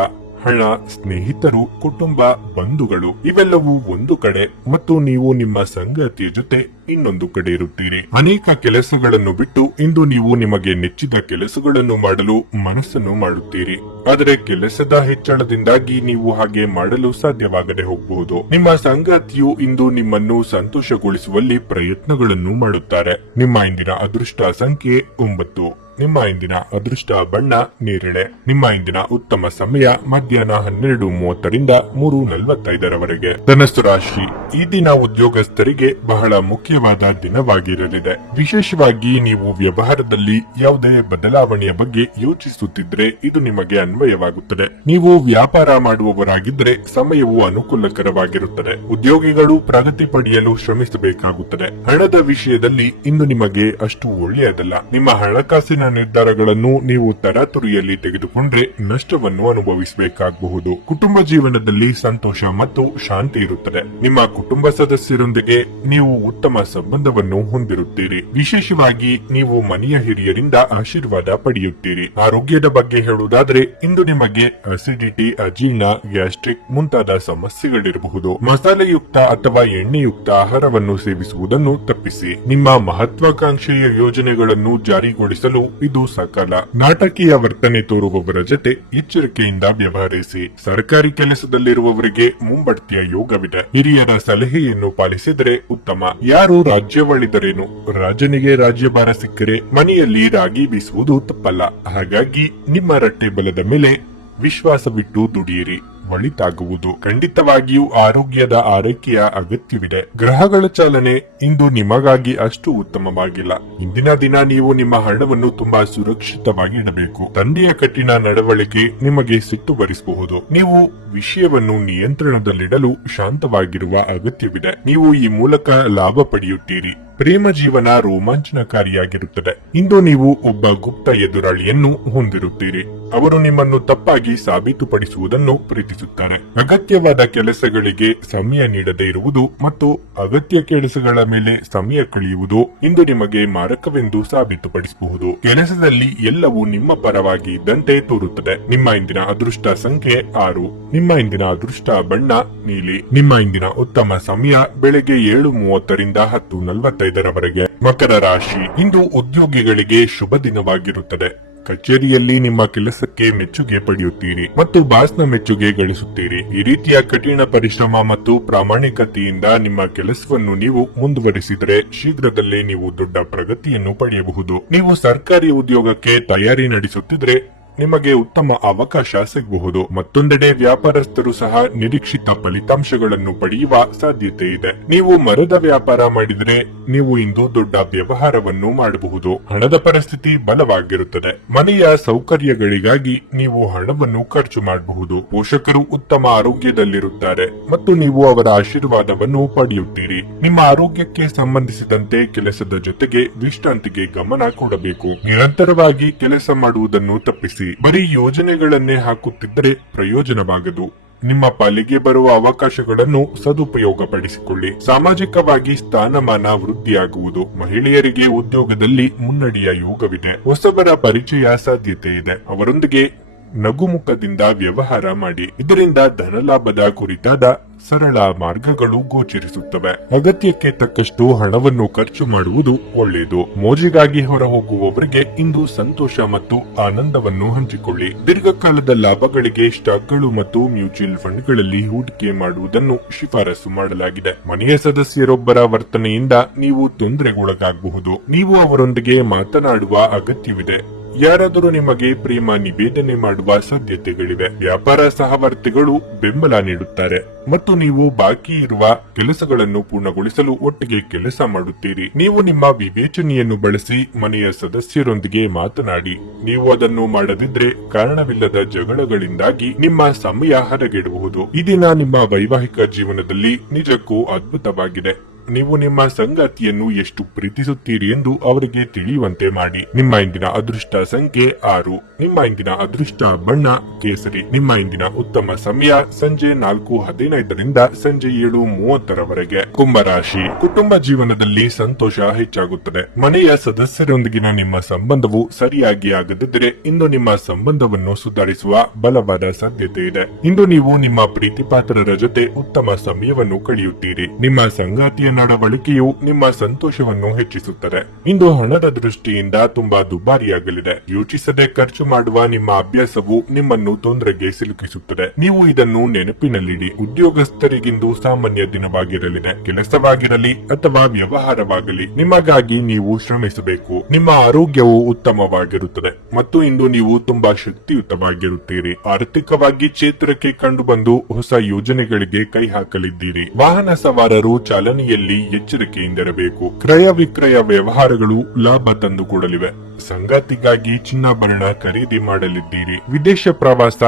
ಹಣ, ಸ್ನೇಹಿತರು, ಕುಟುಂಬ, ಬಂಧುಗಳು ಇವೆಲ್ಲವೂ ಒಂದು ಕಡೆ ಮತ್ತು ನೀವು ನಿಮ್ಮ ಸಂಗಾತಿಯ ಜೊತೆ ಇನ್ನೊಂದು ಕಡೆ ಇರುತ್ತೀರಿ. ಅನೇಕ ಕೆಲಸಗಳನ್ನು ಬಿಟ್ಟು ಇಂದು ನೀವು ನಿಮಗೆ ನೆಚ್ಚಿದ ಕೆಲಸಗಳನ್ನು ಮಾಡಲು ಮನಸ್ಸನ್ನು ಮಾಡುತ್ತೀರಿ. ಆದರೆ ಕೆಲಸದ ಹೆಚ್ಚಳದಿಂದಾಗಿ ನೀವು ಹಾಗೆ ಮಾಡಲು ಸಾಧ್ಯವಾಗದೆ ಹೋಗಬಹುದು. ನಿಮ್ಮ ಸಂಗಾತಿಯು ಇಂದು ನಿಮ್ಮನ್ನು ಸಂತೋಷಗೊಳಿಸುವಲ್ಲಿ ಪ್ರಯತ್ನಗಳನ್ನು ಮಾಡುತ್ತಾರೆ. ನಿಮ್ಮ ಇಂದಿನ ಅದೃಷ್ಟ ಸಂಖ್ಯೆ 9. ನಿಮ್ಮ ಇಂದಿನ ಅದೃಷ್ಟ ಬಣ್ಣ ನೇರಳೆ. ನಿಮ್ಮ ಇಂದಿನ ಉತ್ತಮ ಸಮಯ ಮಧ್ಯಾಹ್ನ 12:30ರಿಂದ 3:45ರವರೆಗೆ. ಧನಸ್ಸು ರಾಶಿ. ಈ ದಿನ ಉದ್ಯೋಗಸ್ಥರಿಗೆ ಬಹಳ ಮುಖ್ಯವಾದ ದಿನವಾಗಿರಲಿದೆ. ವಿಶೇಷವಾಗಿ ನೀವು ವ್ಯವಹಾರದಲ್ಲಿ ಯಾವುದೇ ಬದಲಾವಣೆಯ ಬಗ್ಗೆ ಯೋಚಿಸುತ್ತಿದ್ರೆ ಇದು ನಿಮಗೆ ಅನ್ವಯವಾಗುತ್ತದೆ. ನೀವು ವ್ಯಾಪಾರ ಮಾಡುವವರಾಗಿದ್ದರೆ ಸಮಯವು ಅನುಕೂಲಕರವಾಗಿರುತ್ತದೆ. ಉದ್ಯೋಗಿಗಳು ಪ್ರಗತಿ ಪಡೆಯಲು ಶ್ರಮಿಸಬೇಕಾಗುತ್ತದೆ. ಹಣದ ವಿಷಯದಲ್ಲಿ ಇಂದು ನಿಮಗೆ ಅಷ್ಟು ಒಳ್ಳೆಯದಲ್ಲ. ನಿಮ್ಮ ಹಣಕಾಸಿನ ನಿರ್ಧಾರಗಳನ್ನು ನೀವು ತರಾತುರಿಯಲ್ಲಿ ತೆಗೆದುಕೊಂಡ್ರೆ ನಷ್ಟವನ್ನು ಅನುಭವಿಸಬೇಕಾಗಬಹುದು. ಕುಟುಂಬ ಜೀವನದಲ್ಲಿ ಸಂತೋಷ ಮತ್ತು ಶಾಂತಿ ಇರುತ್ತದೆ. ನಿಮ್ಮ ಕುಟುಂಬ ಸದಸ್ಯರೊಂದಿಗೆ ನೀವು ಉತ್ತಮ ಸಂಬಂಧವನ್ನು ಹೊಂದಿರುತ್ತೀರಿ. ವಿಶೇಷವಾಗಿ ನೀವು ಮನೆಯ ಹಿರಿಯರಿಂದ ಆಶೀರ್ವಾದ ಪಡೆಯುತ್ತೀರಿ. ಆರೋಗ್ಯದ ಬಗ್ಗೆ ಹೇಳುವುದಾದ್ರೆ ಇಂದು ನಿಮಗೆ ಅಸಿಡಿಟಿ, ಅಜೀರ್ಣ, ಗ್ಯಾಸ್ಟ್ರಿಕ್ ಮುಂತಾದ ಸಮಸ್ಯೆಗಳಿರಬಹುದು. ಮಸಾಲೆಯುಕ್ತ ಅಥವಾ ಎಣ್ಣೆಯುಕ್ತ ಆಹಾರವನ್ನು ಸೇವಿಸುವುದನ್ನು ತಪ್ಪಿಸಿ. ನಿಮ್ಮ ಮಹತ್ವಾಕಾಂಕ್ಷೆಯ ಯೋಜನೆಗಳನ್ನು ಜಾರಿಗೊಳಿಸಲು ಇದು ಸಕಾಲ. ನಾಟಕೀಯ ವರ್ತನೆ ತೋರುವವರ ಜೊತೆ ಎಚ್ಚರಿಕೆಯಿಂದ ವ್ಯವಹರಿಸಿ. ಸರ್ಕಾರಿ ಕೆಲಸದಲ್ಲಿರುವವರಿಗೆ ಮುಂಬಡ್ತಿಯ ಯೋಗವಿದೆ. ಹಿರಿಯರ ಸಲಹೆಯನ್ನು ಪಾಲಿಸಿದರೆ ಉತ್ತಮ. ಯಾರು ರಾಜ್ಯವಳಿದರೇನು, ರಾಜನಿಗೆ ರಾಜ್ಯಭಾರ ಸಿಕ್ಕರೆ ಮನೆಯಲ್ಲಿ ರಾಗಿ ಬೀಸುವುದು ತಪ್ಪಲ್ಲ. ಹಾಗಾಗಿ ನಿಮ್ಮ ರಟ್ಟೆ ಬಲದ ಮೇಲೆ ವಿಶ್ವಾಸವಿಟ್ಟು ದುಡಿಯಿರಿ. ಒಳಿತಾಗುವುದು. ಖಂಡಿತವಾಗಿಯೂ ಆರೋಗ್ಯದ ಆರೈಕೆಯ ಅಗತ್ಯವಿದೆ. ಗ್ರಹಗಳ ಚಾಲನೆ ಇಂದು ನಿಮಗಾಗಿ ಅಷ್ಟು ಉತ್ತಮವಾಗಿಲ್ಲ. ಇಂದಿನ ದಿನ ನೀವು ನಿಮ್ಮ ಹಣವನ್ನು ತುಂಬಾ ಸುರಕ್ಷಿತವಾಗಿ ಇಡಬೇಕು. ತಂದೆಯ ಕಠಿಣ ನಡವಳಿಕೆ ನಿಮಗೆ ಸಿಟ್ಟು ಬರಿಸಬಹುದು. ನೀವು ವಿಷಯವನ್ನು ನಿಯಂತ್ರಣದಲ್ಲಿಡಲು ಶಾಂತವಾಗಿರುವ ಅಗತ್ಯವಿದೆ. ನೀವು ಈ ಮೂಲಕ ಲಾಭ ಪಡೆಯುತ್ತೀರಿ. ಪ್ರೇಮ ಜೀವನ ರೋಮಾಂಚನಕಾರಿಯಾಗಿರುತ್ತದೆ. ಇಂದು ನೀವು ಒಬ್ಬ ಗುಪ್ತ ಎದುರಾಳಿಯನ್ನು ಹೊಂದಿರುತ್ತೀರಿ. ಅವರು ನಿಮ್ಮನ್ನು ತಪ್ಪಾಗಿ ಸಾಬೀತುಪಡಿಸುವುದನ್ನು ಪ್ರೀತಿಸುತ್ತಾರೆ. ಅಗತ್ಯವಾದ ಕೆಲಸಗಳಿಗೆ ಸಮಯ ನೀಡದೇ ಇರುವುದು ಮತ್ತು ಅಗತ್ಯ ಕೆಲಸಗಳ ಮೇಲೆ ಸಮಯ ಕಳೆಯುವುದು ಇಂದು ನಿಮಗೆ ಮಾರಕವೆಂದು ಸಾಬೀತುಪಡಿಸಬಹುದು. ಕೆಲಸದಲ್ಲಿ ಎಲ್ಲವೂ ನಿಮ್ಮ ಪರವಾಗಿ ಇದ್ದಂತೆ ತೋರುತ್ತದೆ. ನಿಮ್ಮ ಇಂದಿನ ಅದೃಷ್ಟ ಸಂಖ್ಯೆ 6. ನಿಮ್ಮ ಇಂದಿನ ಅದೃಷ್ಟ ಬಣ್ಣ ನೀಲಿ. ನಿಮ್ಮ ಇಂದಿನ ಉತ್ತಮ ಸಮಯ ಬೆಳಗ್ಗೆ 7:30ರಿಂದ 10:45ರವರೆಗೆ. ಮಕರ ರಾಶಿ. ಇಂದು ಉದ್ಯೋಗಿಗಳಿಗೆ ಶುಭ ದಿನವಾಗಿರುತ್ತದೆ. ಕಚೇರಿಯಲ್ಲಿ ನಿಮ್ಮ ಕೆಲಸಕ್ಕೆ ಮೆಚ್ಚುಗೆ ಪಡೆಯುತ್ತೀರಿ ಮತ್ತು ಬಾಸ್ನ ಮೆಚ್ಚುಗೆ ಗಳಿಸುತ್ತೀರಿ. ಈ ರೀತಿಯ ಕಠಿಣ ಪರಿಶ್ರಮ ಮತ್ತು ಪ್ರಾಮಾಣಿಕತೆಯಿಂದ ನಿಮ್ಮ ಕೆಲಸವನ್ನು ನೀವು ಮುಂದುವರಿಸಿದರೆ ಶೀಘ್ರದಲ್ಲೇ ನೀವು ದೊಡ್ಡ ಪ್ರಗತಿಯನ್ನು ಪಡೆಯಬಹುದು. ನೀವು ಸರ್ಕಾರಿ ಉದ್ಯೋಗಕ್ಕೆ ತಯಾರಿ ನಡೆಸುತ್ತಿದ್ರೆ ನಿಮಗೆ ಉತ್ತಮ ಅವಕಾಶ ಸಿಗಬಹುದು. ಮತ್ತೊಂದೆಡೆ ವ್ಯಾಪಾರಸ್ಥರು ಸಹ ನಿರೀಕ್ಷಿತ ಫಲಿತಾಂಶಗಳನ್ನು ಪಡೆಯುವ ಸಾಧ್ಯತೆ ಇದೆ. ನೀವು ಮರದ ವ್ಯಾಪಾರ ಮಾಡಿದರೆ ನೀವು ಇಂದು ದೊಡ್ಡ ವ್ಯವಹಾರವನ್ನು ಮಾಡಬಹುದು. ಹಣದ ಪರಿಸ್ಥಿತಿ ಬಲವಾಗಿರುತ್ತದೆ. ಮನೆಯ ಸೌಕರ್ಯಗಳಿಗಾಗಿ ನೀವು ಹಣವನ್ನು ಖರ್ಚು ಮಾಡಬಹುದು. ಪೋಷಕರು ಉತ್ತಮ ಆರೋಗ್ಯದಲ್ಲಿರುತ್ತಾರೆ ಮತ್ತು ನೀವು ಅವರ ಆಶೀರ್ವಾದವನ್ನು ಪಡೆಯುತ್ತೀರಿ. ನಿಮ್ಮ ಆರೋಗ್ಯಕ್ಕೆ ಸಂಬಂಧಿಸಿದಂತೆ ಕೆಲಸದ ಜೊತೆಗೆ ವಿಶ್ರಾಂತಿಗೆ ಗಮನ ಕೊಡಬೇಕು. ನಿರಂತರವಾಗಿ ಕೆಲಸ ಮಾಡುವುದನ್ನು ತಪ್ಪಿಸಿ. ಬರೀ ಯೋಜನೆಗಳನ್ನೇ ಹಾಕುತ್ತಿದ್ದರೆ ಪ್ರಯೋಜನವಾಗದು. ನಿಮ್ಮ ಪಾಲಿಗೆ ಬರುವ ಅವಕಾಶಗಳನ್ನು ಸದುಪಯೋಗಪಡಿಸಿಕೊಳ್ಳಿ. ಸಾಮಾಜಿಕವಾಗಿ ಸ್ಥಾನಮಾನ ವೃದ್ಧಿಯಾಗುವುದು. ಮಹಿಳೆಯರಿಗೆ ಉದ್ಯೋಗದಲ್ಲಿ ಮುನ್ನಡೆಯ ಯೋಗವಿದೆ. ಹೊಸಬರ ಪರಿಚಯ ಸಾಧ್ಯತೆ ಇದೆ. ಅವರೊಂದಿಗೆ ನಗುಮುಖದಿಂದ ವ್ಯವಹಾರ ಮಾಡಿ. ಇದರಿಂದ ಧನಲಾಭದ ಕುರಿತಾದ ಸರಳ ಮಾರ್ಗಗಳು ಗೋಚರಿಸುತ್ತವೆ. ಅಗತ್ಯಕ್ಕೆ ತಕ್ಕಷ್ಟು ಹಣವನ್ನು ಖರ್ಚು ಮಾಡುವುದು ಒಳ್ಳೆಯದು. ಮೋಜಿಗಾಗಿ ಹೊರ ಹೋಗುವವರಿಗೆ ಇಂದು ಸಂತೋಷ ಮತ್ತು ಆನಂದವನ್ನು ಹಂಚಿಕೊಳ್ಳಿ. ದೀರ್ಘಕಾಲದ ಲಾಭಗಳಿಗೆ ಸ್ಟಾಕ್ಗಳು ಮತ್ತು ಮ್ಯೂಚುವಲ್ ಫಂಡ್ಗಳಲ್ಲಿ ಹೂಡಿಕೆ ಮಾಡುವುದನ್ನು ಶಿಫಾರಸು ಮಾಡಲಾಗಿದೆ. ಮನೆಯ ಸದಸ್ಯರೊಬ್ಬರ ವರ್ತನೆಯಿಂದ ನೀವು ತೊಂದರೆಗೊಳಗಾಗಬಹುದು. ನೀವು ಅವರೊಂದಿಗೆ ಮಾತನಾಡುವ ಅಗತ್ಯವಿದೆ. ಯಾರಾದರೂ ನಿಮಗೆ ಪ್ರೇಮ ನಿವೇದನೆ ಮಾಡುವ ಸಾಧ್ಯತೆಗಳಿವೆ. ವ್ಯಾಪಾರ ಸಹವರ್ತಿಗಳು ಬೆಂಬಲ ನೀಡುತ್ತಾರೆ ಮತ್ತು ನೀವು ಬಾಕಿ ಇರುವ ಕೆಲಸಗಳನ್ನು ಪೂರ್ಣಗೊಳಿಸಲು ಒಟ್ಟಿಗೆ ಕೆಲಸ ಮಾಡುತ್ತೀರಿ. ನೀವು ನಿಮ್ಮ ವಿವೇಚನೆಯನ್ನು ಬಳಸಿ ಮನೆಯ ಸದಸ್ಯರೊಂದಿಗೆ ಮಾತನಾಡಿ. ನೀವು ಅದನ್ನು ಮಾಡದಿದ್ರೆ ಕಾರಣವಿಲ್ಲದ ಜಗಳಗಳಿಂದಾಗಿ ನಿಮ್ಮ ಸಮಯ ಹದಗೆಡಬಹುದು. ಈ ದಿನ ನಿಮ್ಮ ವೈವಾಹಿಕ ಜೀವನದಲ್ಲಿ ನಿಜಕ್ಕೂ ಅದ್ಭುತವಾಗಿದೆ. ನೀವು ನಿಮ್ಮ ಸಂಗಾತಿಯನ್ನು ಎಷ್ಟು ಪ್ರೀತಿಸುತ್ತೀರಿ ಎಂದು ಅವರಿಗೆ ತಿಳಿಯುವಂತೆ ಮಾಡಿ. ನಿಮ್ಮ ಇಂದಿನ ಅದೃಷ್ಟ ಸಂಖ್ಯೆ 6. ನಿಮ್ಮ ಇಂದಿನ ಅದೃಷ್ಟ ಬಣ್ಣ ಕೇಸರಿ. ನಿಮ್ಮ ಇಂದಿನ ಉತ್ತಮ ಸಮಯ ಸಂಜೆ 4:15ರಿಂದ ಸಂಜೆ 7:30ರವರೆಗೆ. ಕುಂಭರಾಶಿ. ಕುಟುಂಬ ಜೀವನದಲ್ಲಿ ಸಂತೋಷ ಹೆಚ್ಚಾಗುತ್ತದೆ. ಮನೆಯ ಸದಸ್ಯರೊಂದಿಗಿನ ನಿಮ್ಮ ಸಂಬಂಧವು ಸರಿಯಾಗಿ ಆಗದಿದ್ದರೆ ಇಂದು ನಿಮ್ಮ ಸಂಬಂಧವನ್ನು ಸುಧಾರಿಸುವ ಬಲವಾದ ಸಾಧ್ಯತೆ ಇದೆ. ಇಂದು ನೀವು ನಿಮ್ಮ ಪ್ರೀತಿಪಾತ್ರರ ಜೊತೆ ಉತ್ತಮ ಸಮಯವನ್ನು ಕಳೆಯುತ್ತೀರಿ. ನಿಮ್ಮ ಸಂಗಾತಿಯ ನಡವಳಿಕೆಯು ನಿಮ್ಮ ಸಂತೋಷವನ್ನು ಹೆಚ್ಚಿಸುತ್ತದೆ. ಇಂದು ಹಣದ ದೃಷ್ಟಿಯಿಂದ ತುಂಬಾ ದುಬಾರಿಯಾಗಲಿದೆ. ಯೋಚಿಸದೆ ಖರ್ಚು ಮಾಡುವ ನಿಮ್ಮ ಅಭ್ಯಾಸವು ನಿಮ್ಮನ್ನು ತೊಂದರೆಗೆ ಸಿಲುಕಿಸುತ್ತದೆ. ನೀವು ಇದನ್ನು ನೆನಪಿನಲ್ಲಿಡಿ. ಉದ್ಯೋಗಸ್ಥರಿಗಿಂದು ಸಾಮಾನ್ಯ ದಿನವಾಗಿರಲಿದೆ. ಕೆಲಸವಾಗಿರಲಿ ಅಥವಾ ವ್ಯವಹಾರವಾಗಲಿ ನಿಮಗಾಗಿ ನೀವು ಶ್ರಮಿಸಬೇಕು. ನಿಮ್ಮ ಆರೋಗ್ಯವು ಉತ್ತಮವಾಗಿರುತ್ತದೆ ಮತ್ತು ಇಂದು ನೀವು ತುಂಬಾ ಶಕ್ತಿಯುತವಾಗಿರುತ್ತೀರಿ. ಆರ್ಥಿಕವಾಗಿ ಚೇತರಿಕೆ ಕಂಡುಬಂದು ಹೊಸ ಯೋಜನೆಗಳಿಗೆ ಕೈ ಹಾಕಲಿದ್ದೀರಿ. ವಾಹನ ಸವಾರರು ಚಾಲನೆಯಲ್ಲಿ ಎಚ್ಚರಿಕೆಯಿಂದಿರಬೇಕು. ಕ್ರಯ ವಿಕ್ರಯ ವ್ಯವಹಾರಗಳು ಲಾಭ ತಂದುಕೊಡಲಿವೆ. ಸಂಗಾತಿಗಾಗಿ ಚಿನ್ನಾಭರಣ ಖರೀದಿ ಮಾಡಲಿದ್ದೀರಿ. ವಿದೇಶ ಪ್ರವಾಸ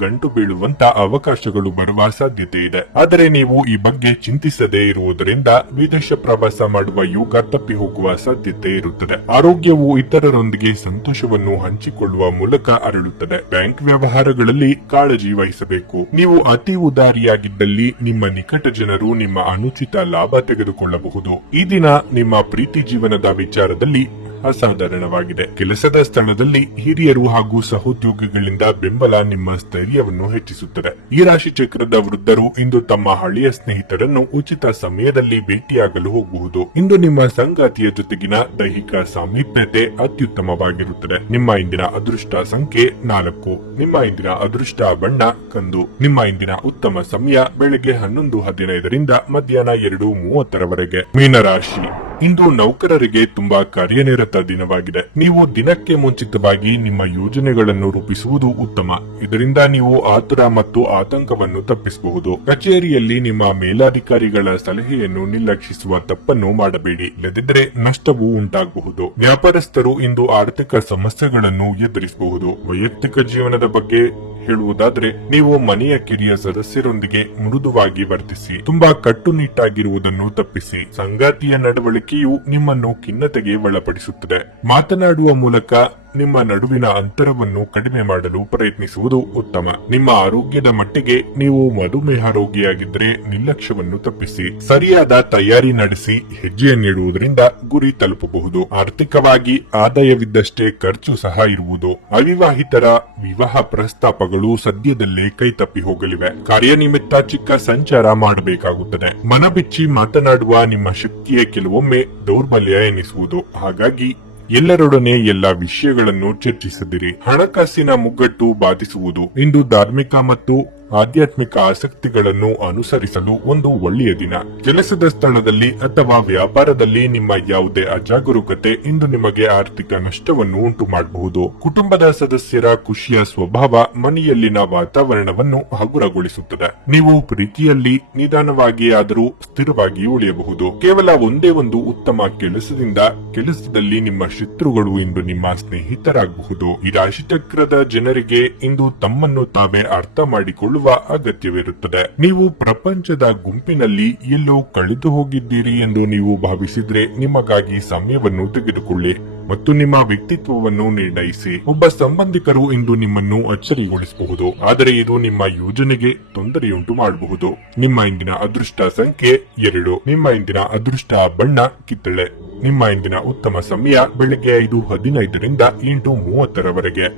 ಗಂಟು ಬೀಳುವಂತ ಅವಕಾಶಗಳು ಬರುವ ಸಾಧ್ಯತೆ ಇದೆ. ಆದರೆ ನೀವು ಈ ಬಗ್ಗೆ ಚಿಂತಿಸದೇ ಇರುವುದರಿಂದ ವಿದೇಶ ಪ್ರವಾಸ ಮಾಡುವ ಯೋಗ ತಪ್ಪಿ ಹೋಗುವ ಸಾಧ್ಯತೆ ಇರುತ್ತದೆ. ಆರೋಗ್ಯವು ಇತರರೊಂದಿಗೆ ಸಂತೋಷವನ್ನು ಹಂಚಿಕೊಳ್ಳುವ ಮೂಲಕ ಅರಳುತ್ತದೆ. ಬ್ಯಾಂಕ್ ವ್ಯವಹಾರಗಳಲ್ಲಿ ಕಾಳಜಿ ವಹಿಸಬೇಕು. ನೀವು ಅತಿ ಉದಾರಿಯಾಗಿದ್ದಲ್ಲಿ ನಿಮ್ಮ ನಿಕಟ ಜನರು ನಿಮ್ಮ ಅನುಚಿತ ಲಾಭ ತೆಗೆದುಕೊಳ್ಳಬಹುದು. ಈ ದಿನ ನಿಮ್ಮ ಪ್ರೀತಿ ಜೀವನದ ವಿಚಾರದಲ್ಲಿ ಅಸಾಧಾರಣವಾಗಿದೆ. ಕೆಲಸದ ಸ್ಥಳದಲ್ಲಿ ಹಿರಿಯರು ಹಾಗೂ ಸಹೋದ್ಯೋಗಿಗಳಿಂದ ಬೆಂಬಲ ನಿಮ್ಮ ಸ್ಥೈರ್ಯವನ್ನು ಹೆಚ್ಚಿಸುತ್ತದೆ. ಈ ರಾಶಿ ಚಕ್ರದ ವೃದ್ಧರು ಇಂದು ತಮ್ಮ ಹಳೆಯ ಸ್ನೇಹಿತರನ್ನು ಉಚಿತ ಸಮಯದಲ್ಲಿ ಭೇಟಿಯಾಗಲು ಹೋಗಬಹುದು. ಇಂದು ನಿಮ್ಮ ಸಂಗಾತಿಯ ಜೊತೆಗಿನ ದೈಹಿಕ ಸಾಮೀಪ್ಯತೆ ಅತ್ಯುತ್ತಮವಾಗಿರುತ್ತದೆ. ನಿಮ್ಮ ಇಂದಿನ ಅದೃಷ್ಟ ಸಂಖ್ಯೆ 4. ನಿಮ್ಮ ಇಂದಿನ ಅದೃಷ್ಟ ಬಣ್ಣ ಕಂದು. ನಿಮ್ಮ ಇಂದಿನ ಉತ್ತಮ ಸಮಯ ಬೆಳಗ್ಗೆ 11:15ರಿಂದ ಮಧ್ಯಾಹ್ನ 2:30ರವರೆಗೆ. ಮೀನರಾಶಿ. ಇಂದು ನೌಕರರಿಗೆ ತುಂಬಾ ಕಾರ್ಯನಿರತ ದಿನವಾಗಿದೆ. ನೀವು ದಿನಕ್ಕೆ ಮುಂಚಿತವಾಗಿ ನಿಮ್ಮ ಯೋಜನೆಗಳನ್ನು ರೂಪಿಸುವುದು ಉತ್ತಮ. ಇದರಿಂದ ನೀವು ಆತುರ ಮತ್ತು ಆತಂಕವನ್ನು ತಪ್ಪಿಸಬಹುದು. ಕಚೇರಿಯಲ್ಲಿ ನಿಮ್ಮ ಮೇಲಾಧಿಕಾರಿಗಳ ಸಲಹೆಯನ್ನು ನಿರ್ಲಕ್ಷಿಸುವ ತಪ್ಪನ್ನು ಮಾಡಬೇಡಿ, ಇಲ್ಲದಿದ್ದರೆ ನಷ್ಟವು ಉಂಟಾಗಬಹುದು. ವ್ಯಾಪಾರಸ್ಥರು ಇಂದು ಆರ್ಥಿಕ ಸಮಸ್ಯೆಗಳನ್ನು ಎದುರಿಸಬಹುದು. ವೈಯಕ್ತಿಕ ಜೀವನದ ಬಗ್ಗೆ ಹೇಳುವುದಾದ್ರೆ, ನೀವು ಮನೆಯ ಕಿರಿಯ ಸದಸ್ಯರೊಂದಿಗೆ ಮೃದುವಾಗಿ ವರ್ತಿಸಿ. ತುಂಬಾ ಕಟ್ಟುನಿಟ್ಟಾಗಿರುವುದನ್ನು ತಪ್ಪಿಸಿ. ಸಂಗಾತಿಯ ನಡವಳಿಕೆಯು ನಿಮ್ಮನ್ನು ಖಿನ್ನತೆಗೆ ಒಳಪಡಿಸುತ್ತದೆ. ಮಾತನಾಡುವ ಮೂಲಕ ನಿಮ್ಮ ನಡುವಿನ ಅಂತರವನ್ನು ಕಡಿಮೆ ಮಾಡಲು ಪ್ರಯತ್ನಿಸುವುದು ಉತ್ತಮ. ನಿಮ್ಮ ಆರೋಗ್ಯದ ಮಟ್ಟಿಗೆ ನೀವು ಮಧುಮೇಹ ರೋಗಿಯಾಗಿದ್ದರೆ ನಿರ್ಲಕ್ಷ್ಯವನ್ನು ತಪ್ಪಿಸಿ. ಸರಿಯಾದ ತಯಾರಿ ನಡೆಸಿ ಹೆಜ್ಜೆಯನ್ನಿಡುವುದರಿಂದ ಗುರಿ ತಲುಪಬಹುದು. ಆರ್ಥಿಕವಾಗಿ ಆದಾಯವಿದ್ದಷ್ಟೇ ಖರ್ಚು ಸಹ ಇರುವುದು. ಅವಿವಾಹಿತರ ವಿವಾಹ ಪ್ರಸ್ತಾಪಗಳು ಸದ್ಯದಲ್ಲೇ ಕೈತಪ್ಪಿ ಹೋಗಲಿವೆ. ಕಾರ್ಯನಿಮಿತ್ತ ಚಿಕ್ಕ ಸಂಚಾರ ಮಾಡಬೇಕಾಗುತ್ತದೆ. ಮನಬಿಚ್ಚಿ ಮಾತನಾಡುವ ನಿಮ್ಮ ಶಕ್ತಿಯೇ ಕೆಲವೊಮ್ಮೆ ದೌರ್ಬಲ್ಯ ಎನಿಸುವುದು. ಹಾಗಾಗಿ ಎಲ್ಲರೊಡನೆ ಎಲ್ಲಾ ವಿಷಯಗಳನ್ನು ಚರ್ಚಿಸದಿರಿ. ಹಣಕಾಸಿನ ಮುಗ್ಗಟ್ಟು ಬಾಧಿಸುವುದು. ಇಂದು ಧಾರ್ಮಿಕ ಮತ್ತು ಆಧ್ಯಾತ್ಮಿಕ ಆಸಕ್ತಿಗಳನ್ನು ಅನುಸರಿಸಲು ಒಂದು ಒಳ್ಳೆಯ ದಿನ. ಕೆಲಸದ ಸ್ಥಳದಲ್ಲಿ ಅಥವಾ ವ್ಯಾಪಾರದಲ್ಲಿ ನಿಮ್ಮ ಯಾವುದೇ ಅಜಾಗರೂಕತೆ ಇಂದು ನಿಮಗೆ ಆರ್ಥಿಕ ನಷ್ಟವನ್ನು ಉಂಟು ಮಾಡಬಹುದು. ಕುಟುಂಬದ ಸದಸ್ಯರ ಖುಷಿಯ ಸ್ವಭಾವ ಮನೆಯಲ್ಲಿನ ವಾತಾವರಣವನ್ನು ಹಗುರಗೊಳಿಸುತ್ತದೆ. ನೀವು ಪ್ರೀತಿಯಲ್ಲಿ ನಿಧಾನವಾಗಿ ಆದರೂ ಸ್ಥಿರವಾಗಿ ಉಳಿಯಬಹುದು. ಕೇವಲ ಒಂದೇ ಒಂದು ಉತ್ತಮ ಕೆಲಸದಲ್ಲಿ ನಿಮ್ಮ ಶತ್ರುಗಳು ಇಂದು ನಿಮ್ಮ ಸ್ನೇಹಿತರಾಗಬಹುದು. ಈ ರಾಶಿಚಕ್ರದ ಜನರಿಗೆ ಇಂದು ತಮ್ಮನ್ನು ತಾವೇ ಅರ್ಥ ಮಾಡಿಕೊಳ್ಳುವ ಅಗತ್ಯವಿರುತ್ತದೆ. ನೀವು ಪ್ರಪಂಚದ ಗುಂಪಿನಲ್ಲಿ ಎಲ್ಲೋ ಕಳೆದು ಹೋಗಿದ್ದೀರಿ ಎಂದು ನೀವು ಭಾವಿಸಿದ್ರೆ ನಿಮಗಾಗಿ ಸಮಯವನ್ನು ತೆಗೆದುಕೊಳ್ಳಿ ಮತ್ತು ನಿಮ್ಮ ವ್ಯಕ್ತಿತ್ವವನ್ನು ನಿರ್ಣಯಿಸಿ. ಒಬ್ಬ ಸಂಬಂಧಿಕರು ಇಂದು ನಿಮ್ಮನ್ನು ಅಚ್ಚರಿಗೊಳಿಸಬಹುದು, ಆದರೆ ಇದು ನಿಮ್ಮ ಯೋಜನೆಗೆ ತೊಂದರೆಯುಂಟು ಮಾಡಬಹುದು. ನಿಮ್ಮ ಇಂದಿನ ಅದೃಷ್ಟ ಸಂಖ್ಯೆ 2. ನಿಮ್ಮ ಇಂದಿನ ಅದೃಷ್ಟ ಬಣ್ಣ ಕಿತ್ತಳೆ. ನಿಮ್ಮ ಇಂದಿನ ಉತ್ತಮ ಸಮಯ ಬೆಳಗ್ಗೆ 5:15 ರಿಂದ 8:30 ರವರೆಗೆ.